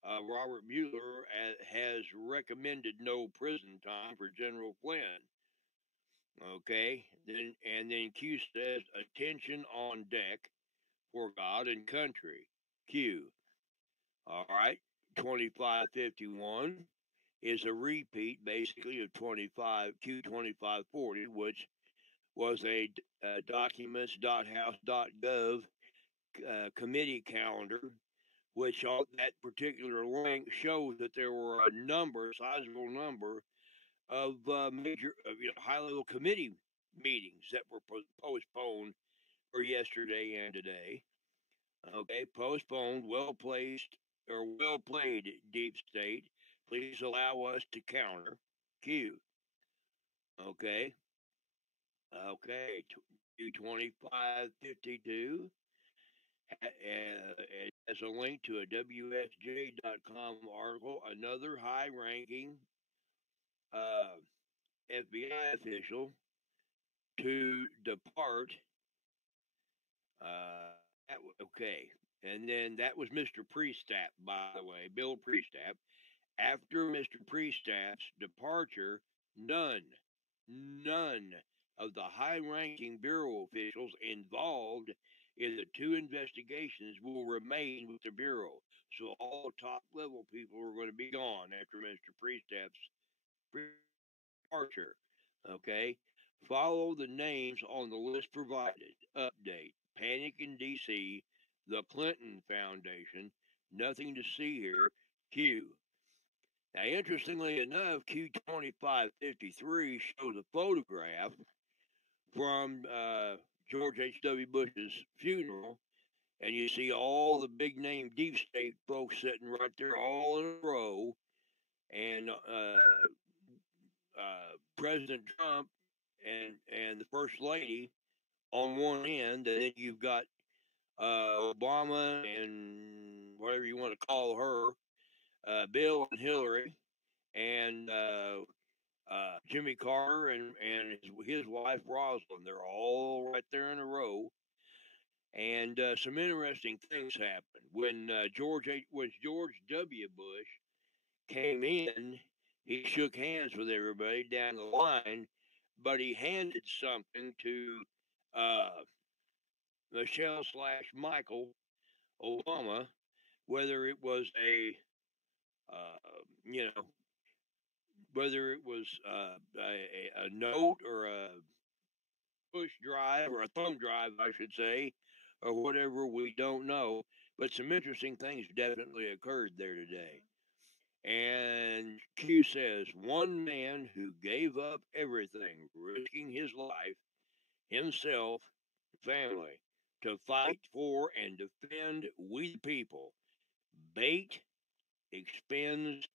Robert Mueller has recommended no prison time for General Flynn. Okay, then Q says attention on deck for God and country. Q. All right, 2551 is a repeat basically of Q2540, which was a documents.house.gov committee calendar, which on that particular link shows that there were a sizable number of major, high-level committee meetings that were postponed for yesterday and today. Okay, postponed, well played, Deep State. Please allow us to counter. Q. Okay. Okay, 2552. It has a link to a WSJ.com article. Another high-ranking FBI official to depart. Okay, and then that was Mr. Priestap, by the way, Bill Priestap. After Mr. Priestap's departure, none of the high-ranking bureau officials involved in the two investigations will remain with the bureau. So all top-level people are going to be gone after Mr. Priestap's departure. Okay? Follow the names on the list provided. Update. Panic in D.C. The Clinton Foundation. Nothing to see here. Q. Now, interestingly enough, Q2553 shows a photograph from George H.W. Bush's funeral, and you see all the big name deep state folks sitting right there all in a row, and President Trump and the First Lady on one end, and then you've got Obama and whatever you want to call her, Bill and Hillary, and Jimmy Carter and his wife Rosalind. They're all right there in a row. And some interesting things happened when George W. Bush came in. He shook hands with everybody down the line, but he handed something to Michelle/Michael Obama, whether it was whether it was a note or a push drive or a thumb drive, I should say, or whatever, we don't know. But some interesting things definitely occurred there today. And Q says, one man who gave up everything, risking his life, himself, family, to fight for and defend we the people. Bait expends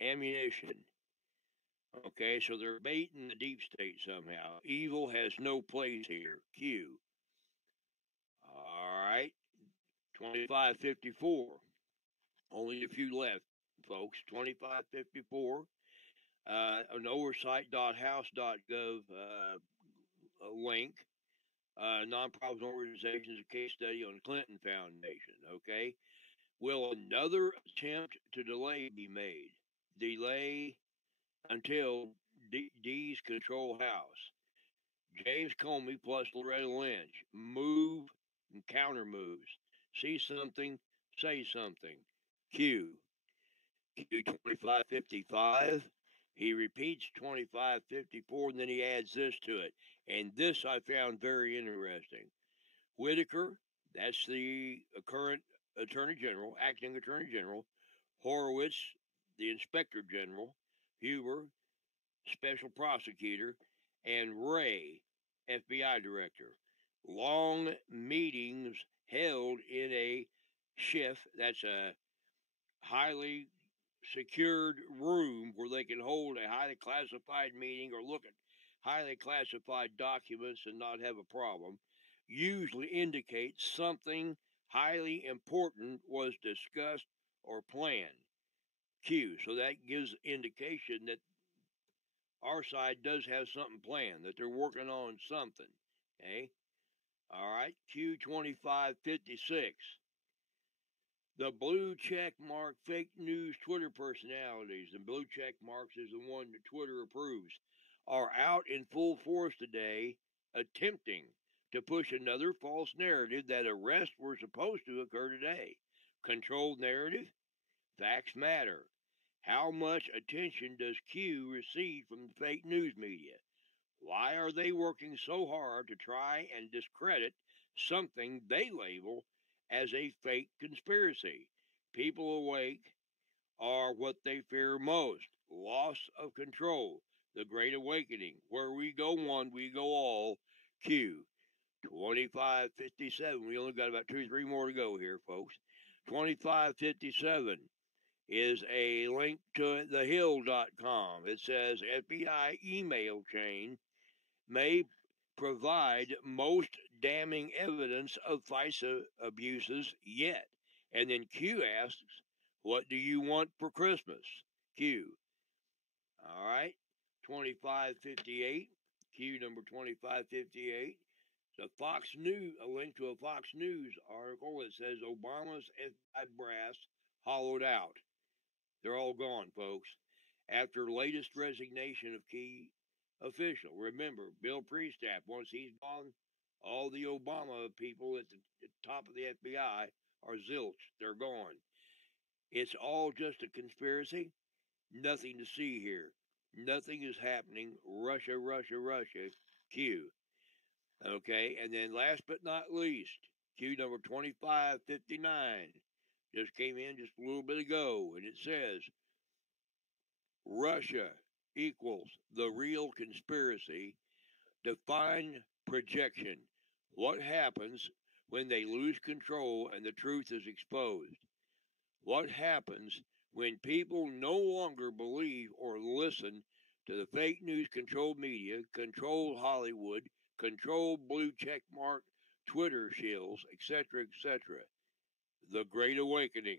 ammunition. Okay, so they're baiting the deep state somehow. Evil has no place here. Q. All right, 2554. Only a few left, folks. 2554. An oversight.house.gov link. Nonprofit organizations, a case study on the Clinton Foundation. Okay. Will another attempt to delay be made? Delay until D's control House. James Comey plus Loretta Lynch. Move and counter moves. See something, say something. Q. Q2555. He repeats 2554 and then he adds this to it. And this I found very interesting. Whitaker, that's the current Attorney General, acting Attorney General. Horowitz, the Inspector General. Huber, Special Prosecutor. And Wray, FBI Director. Long meetings held in a SHIF, that's a highly secured room where they can hold a highly classified meeting or look at highly classified documents and not have a problem, usually indicates something highly important was discussed or planned. Q. So that gives indication that our side does have something planned, that they're working on something. Okay? All right. Q2556. The blue check mark fake news Twitter personalities, and blue check marks is the one that Twitter approves, are out in full force today attempting to push another false narrative that arrests were supposed to occur today. Controlled narrative? Facts matter. How much attention does Q receive from the fake news media? Why are they working so hard to try and discredit something they label as a fake conspiracy? People awake are what they fear most. Loss of control. The Great Awakening. Where we go one, we go all. Q. 2557. We only got about 2 or 3 more to go here, folks. 2557 is a link to thehill.com. It says FBI email chain may provide most damning evidence of FISA abuses yet. And then Q asks, what do you want for Christmas? Q. All right. 2558. Q number 2558. A link to a Fox News article that says Obama's FBI brass hollowed out. They're all gone, folks. After latest resignation of key official. Remember, Bill Priestap, once he's gone, all the Obama people at the top of the FBI are zilch. They're gone. It's all just a conspiracy. Nothing to see here. Nothing is happening. Russia, Russia, Russia. Q. Okay, and then last but not least, Q number 2559 just came in just a little bit ago, and it says, Russia equals the real conspiracy. Define projection. What happens when they lose control and the truth is exposed? What happens when people no longer believe or listen to the fake news controlled media, controlled Hollywood, controlled blue check mark Twitter shills, etc., etc.? The Great Awakening.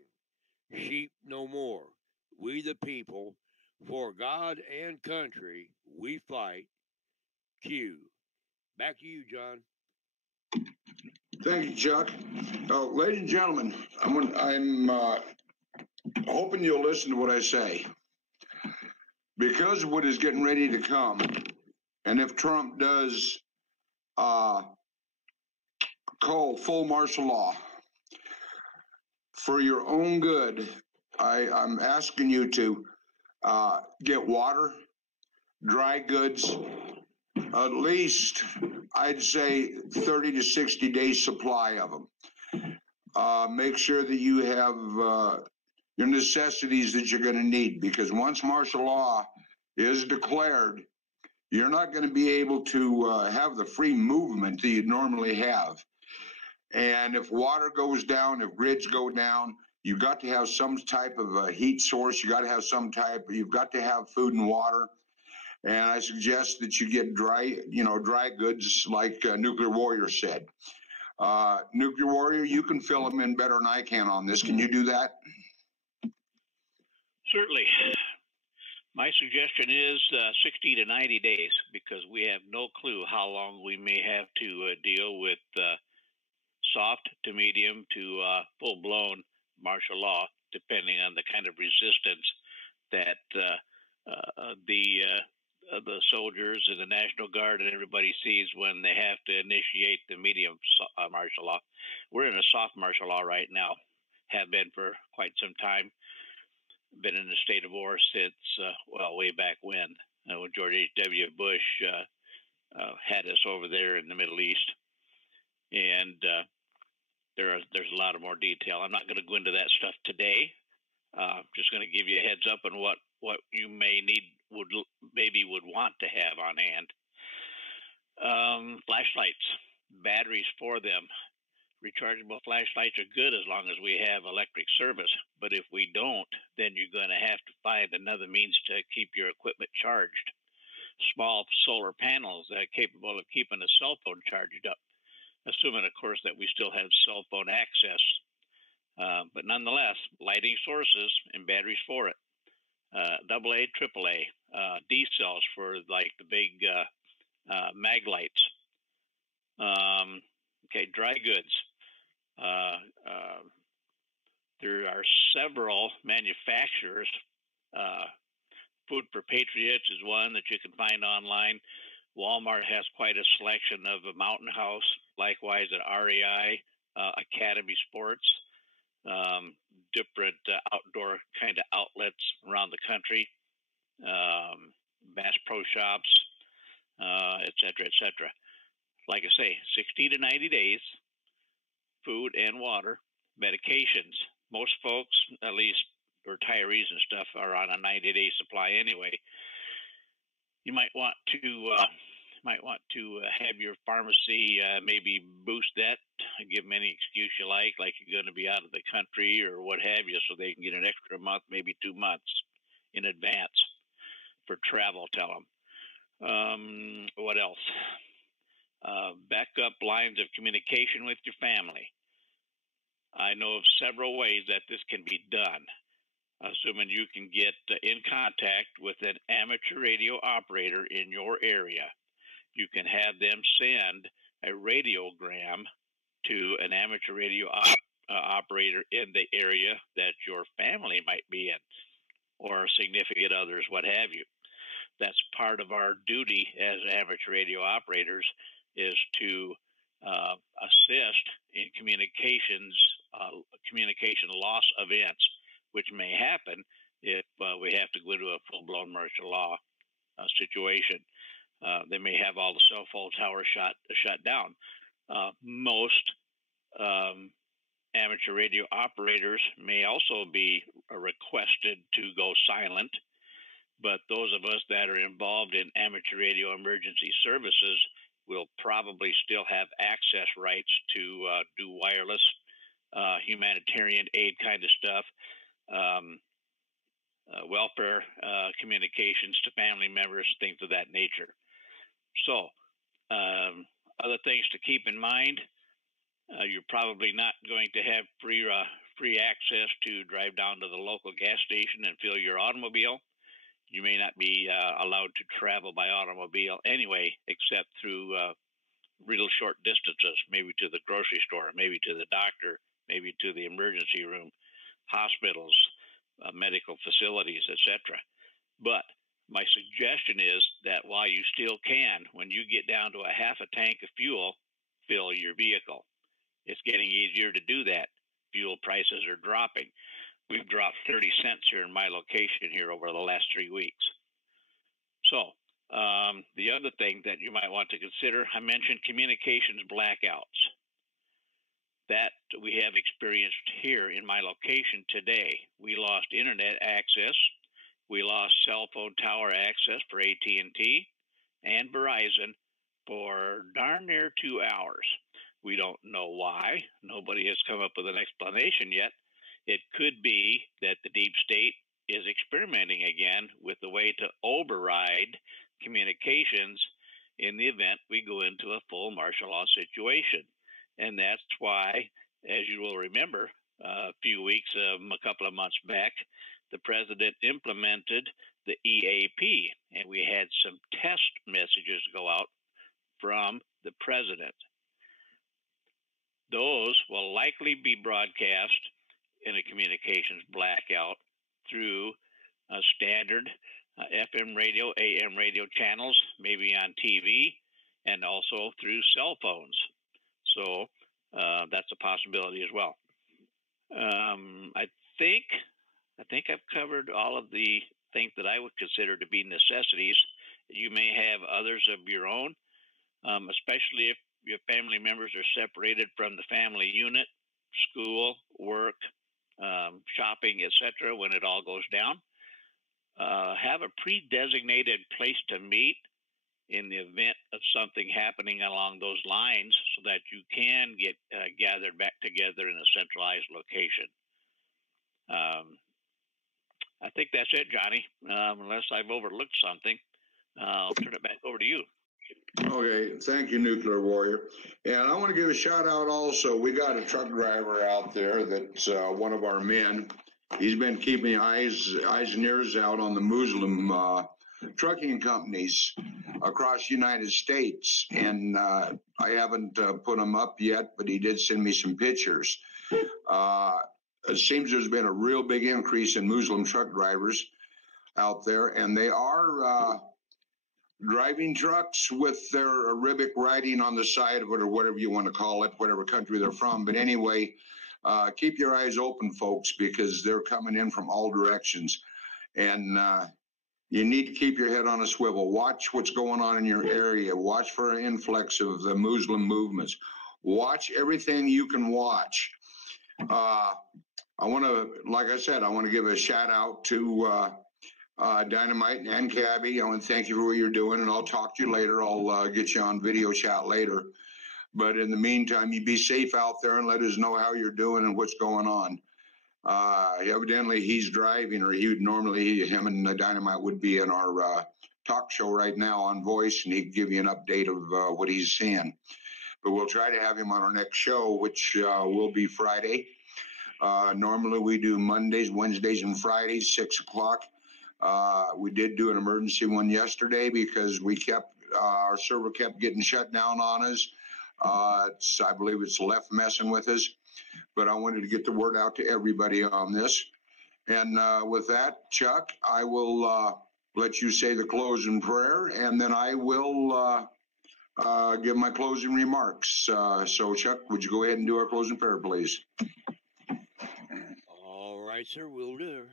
Sheep no more. We the people, for God and country, we fight. Q. Back to you, John. Thank you, Chuck. Ladies and gentlemen, I'm hoping you'll listen to what I say. Because of what is getting ready to come, and if Trump does call full martial law, for your own good, I'm asking you to get water, dry goods, at least, I'd say 30 to 60 days supply of them. Make sure that you have your necessities that you're going to need, because once martial law is declared, you're not going to be able to have the free movement that you'd normally have. And if water goes down, if grids go down, you've got to have some type of a heat source. You've got to have food and water. And I suggest that you get dry goods like Nuclear Warrior said. Nuclear Warrior, you can fill them in better than I can on this. Can you do that? Certainly. My suggestion is 60 to 90 days, because we have no clue how long we may have to deal with soft to medium to full-blown martial law, depending on the kind of resistance that the soldiers and the National Guard and everybody sees when they have to initiate the medium martial law. We're in a soft martial law right now, have been for quite some time. Been in a state of war since, way back when George H.W. Bush had us over there in the Middle East. And there's a lot of more detail. I'm not going to go into that stuff today. Just going to give you a heads up on what you may need, would want to have on hand. Flashlights, batteries for them. Rechargeable flashlights are good as long as we have electric service. But if we don't, then you're going to have to find another means to keep your equipment charged. Small solar panels that are capable of keeping a cell phone charged up, assuming, of course, that we still have cell phone access. But nonetheless, lighting sources and batteries for it. AA, AAA, D cells for like the big mag lights. Dry goods. There are several manufacturers. Food for Patriots is one that you can find online. Walmart has quite a selection of a Mountain House, likewise at REI, Academy Sports, different outdoor kind of outlets around the country, Bass Pro Shops, et cetera, et cetera. Like I say, 60 to 90 days, food and water, medications. Most folks, at least retirees and stuff, are on a 90-day supply anyway. You might want to have your pharmacy maybe boost that, give them any excuse you like you're going to be out of the country or what have you, so they can get an extra month, maybe 2 months in advance for travel. Tell them. What else? backup lines of communication with your family. I know of several ways that this can be done, assuming you can get in contact with an amateur radio operator in your area. You can have them send a radiogram to an amateur radio operator in the area that your family might be in, or significant others, what have you. That's part of our duty as amateur radio operators, is to assist in communication loss events, which may happen if we have to go into a full-blown martial law situation. They may have all the cell phone towers shut down. Most amateur radio operators may also be requested to go silent, but those of us that are involved in amateur radio emergency services will probably still have access rights to do wireless humanitarian aid kind of stuff, welfare communications to family members, things of that nature. So, other things to keep in mind, you're probably not going to have free access to drive down to the local gas station and fill your automobile. You may not be allowed to travel by automobile anyway, except through real short distances, maybe to the grocery store, maybe to the doctor, maybe to the emergency room, hospitals, medical facilities, etc. But my suggestion is that while you still can, when you get down to a half a tank of fuel, fill your vehicle. It's getting easier to do that. Fuel prices are dropping. We've dropped 30 cents here in my location here over the last 3 weeks. So the other thing that you might want to consider, I mentioned communications blackouts. That we have experienced here in my location today. We lost internet access. We lost cell phone tower access for AT&T and Verizon for darn near 2 hours. We don't know why. Nobody has come up with an explanation yet. It could be that the deep state is experimenting again with the way to override communications in the event we go into a full martial law situation. And that's why, as you will remember, a couple of months back, the president implemented the EAP, and we had some test messages go out from the president. Those will likely be broadcast in a communications blackout through a standard FM radio, AM radio channels, maybe on TV, and also through cell phones. So that's a possibility as well. I think I've covered all of the things that I would consider to be necessities. You may have others of your own, especially if your family members are separated from the family unit, school, work, shopping, etc. when it all goes down. Have a pre-designated place to meet in the event of something happening along those lines so that you can get gathered back together in a centralized location. I think that's it, Johnny, unless I've overlooked something. I'll turn it back over to you. Okay, thank you, Nuclear Warrior. And I want to give a shout out also. We got a truck driver out there that's one of our men. He's been keeping eyes and ears out on the Muslim trucking companies across the United States. And I haven't put them up yet, but he did send me some pictures. It seems there's been a real big increase in Muslim truck drivers out there, and they are driving trucks with their Arabic writing on the side of it, or whatever you want to call it, whatever country they're from. But anyway, keep your eyes open, folks, because they're coming in from all directions. And you need to keep your head on a swivel. Watch what's going on in your area. Watch for an influx of the Muslim movements. Watch everything you can watch. I want to, like I said, I want to give a shout out to Dynamite and Cabby. I want to thank you for what you're doing, and I'll talk to you later. I'll get you on video chat later. But in the meantime, you be safe out there and let us know how you're doing and what's going on. Evidently, he's driving, or him and Dynamite would be in our talk show right now on Voice, and he can give you an update of what he's seeing. But we'll try to have him on our next show, which will be Friday. Normally we do Mondays, Wednesdays, and Fridays, 6 o'clock. We did do an emergency one yesterday because we kept our server kept getting shut down on us. I believe it's left messing with us, but I wanted to get the word out to everybody on this. And with that, Chuck, I will let you say the closing prayer, and then I will give my closing remarks. So, Chuck, would you go ahead and do our closing prayer, please? All right, sir, we'll do.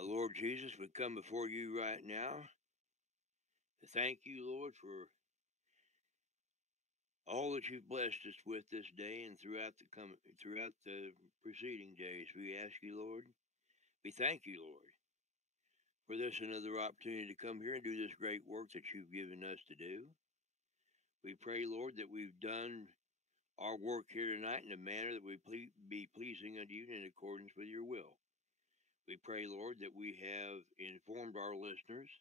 Lord Jesus, we come before you right now to thank you, Lord, for all that you've blessed us with this day and throughout the preceding days. We ask you, Lord, we thank you, Lord, for this another opportunity to come here and do this great work that you've given us to do. We pray, Lord, that we've done our work here tonight in a manner that we be pleasing unto you and in accordance with your will. We pray, Lord, that we have informed our listeners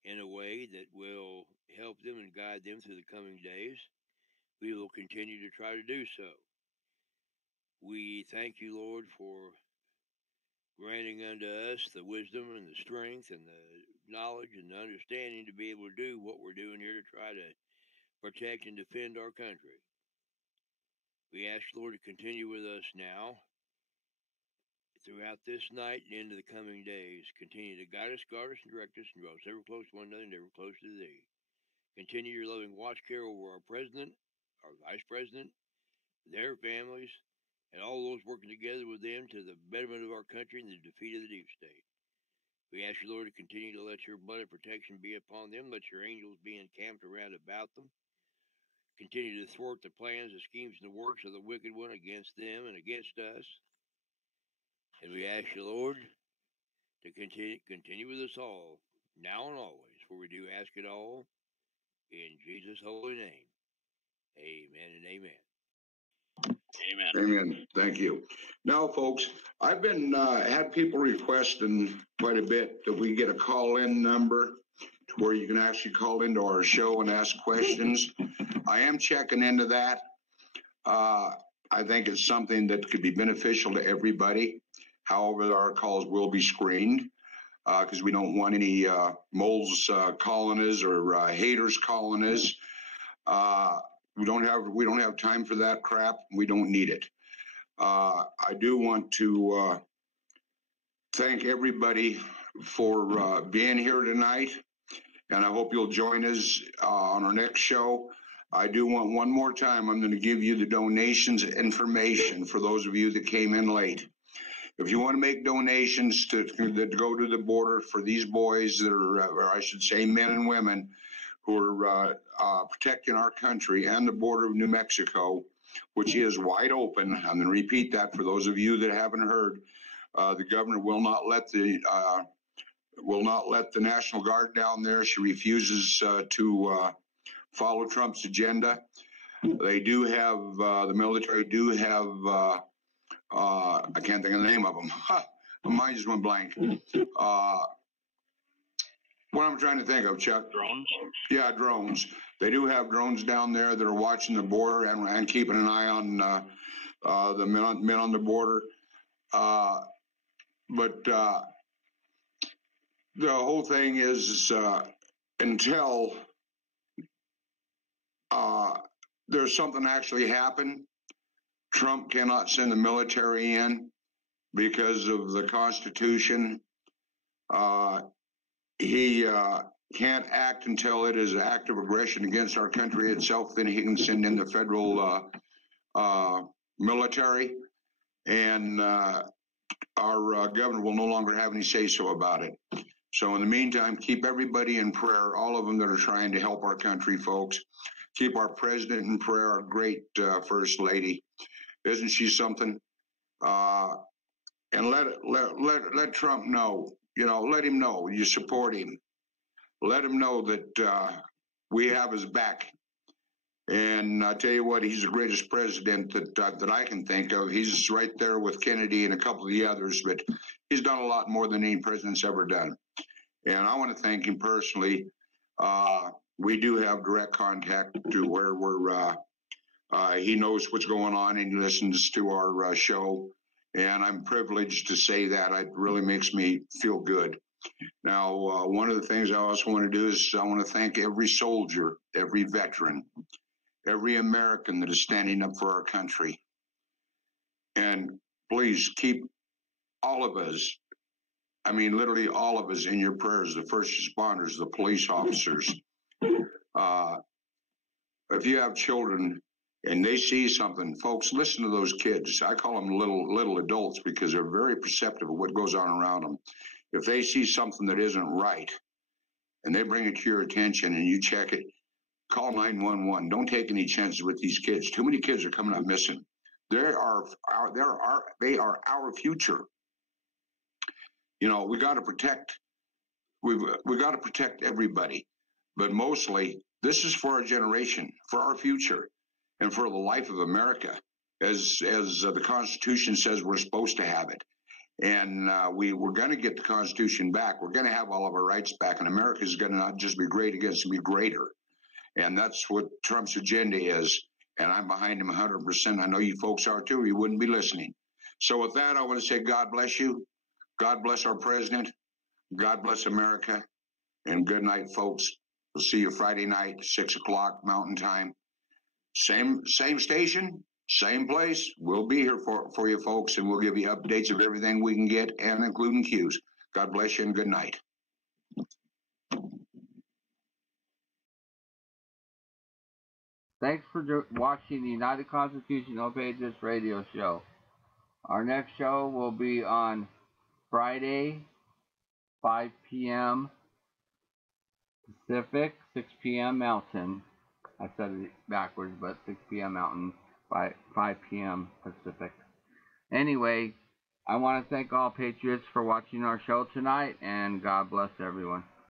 in a way that will help them and guide them through the coming days. We will continue to try to do so. We thank you, Lord, for granting unto us the wisdom and the strength and the knowledge and the understanding to be able to do what we're doing here to try to protect and defend our country. We ask, Lord, to continue with us now throughout this night and into the coming days. Continue to guide us, guard us, and direct us, and draw us ever close to one another and ever close to thee. Continue your loving watch care over our president, our vice president, their families, and all those working together with them to the betterment of our country and the defeat of the deep state. We ask you, Lord, to continue to let your blood of protection be upon them. Let your angels be encamped around about them. Continue to thwart the plans, the schemes, and the works of the wicked one against them and against us. And we ask you, Lord, to continue with us all, now and always, for we do ask it all in Jesus' holy name. Amen and amen. Amen. Amen. Thank you. Now, folks, I've been had people requesting quite a bit that we get a call-in number to where you can actually call into our show and ask questions. I am checking into that. I think it's something that could be beneficial to everybody. However, our calls will be screened because we don't want any moles calling us or haters calling us. We don't have time for that crap. We don't need it. I do want to thank everybody for being here tonight, and I hope you'll join us on our next show. I do want one more time, I'm going to give you the donations information for those of you that came in late. If you want to make donations that go to the border for these boys that are, or I should say men and women, who are protecting our country and the border of New Mexico, which is wide open. I'm going to repeat that for those of you that haven't heard. The governor will not let the National Guard down there. She refuses to follow Trump's agenda. They do have the military do have. I can't think of the name of them. My mind just went blank. What I'm trying to think of, Chuck? Drones? Yeah, drones. They do have drones down there that are watching the border and keeping an eye on the men on the border. But the whole thing is until there's something actually happen, Trump cannot send the military in because of the Constitution. He can't act until it is an act of aggression against our country itself. Then he can send in the federal military, and our governor will no longer have any say-so about it. So in the meantime, keep everybody in prayer, all of them that are trying to help our country, folks. Keep our president in prayer, our great first lady. Isn't she something? And let Trump know, let him know you support him. Let him know that we have his back. And I tell you what, he's the greatest president that I can think of. He's right there with Kennedy and a couple of the others, but he's done a lot more than any president's ever done. And I want to thank him personally. We do have direct contact to where he knows what's going on and he listens to our show. And I'm privileged to say that. It really makes me feel good. Now, one of the things I also want to do is I want to thank every soldier, every veteran, every American that is standing up for our country. And please keep all of us, I mean, literally all of us in your prayers, the first responders, the police officers. If you have children and they see something, folks, listen to those kids. I call them little adults because they're very perceptive of what goes on around them. If they see something that isn't right and they bring it to your attention and you check it, call 911. Don't take any chances with these kids. Too many kids are coming up missing. They are our future. You know, we got to protect. We got to protect everybody, but mostly this is for our generation, for our future, and for the life of America, as the Constitution says we're supposed to have it. And we're going to get the Constitution back. We're going to have all of our rights back, and America is going to not just be great, it's going to be greater. And that's what Trump's agenda is. And I'm behind him 100%. I know you folks are too, or you wouldn't be listening. So with that, I want to say God bless you. God bless our president. God bless America. And good night, folks. We'll see you Friday night, 6 o'clock Mountain Time. Same station, same place. We'll be here for you folks, and we'll give you updates of everything we can get, and including cues. God bless you, and good night. Thanks for watching the United Constitutional Patriots Radio Show. Our next show will be on Friday, 5 p.m. Pacific, 6 p.m. Mountain. I said it backwards, but 6 p.m. Mountain, 5 p.m. Pacific. Anyway, I want to thank all Patriots for watching our show tonight, and God bless everyone.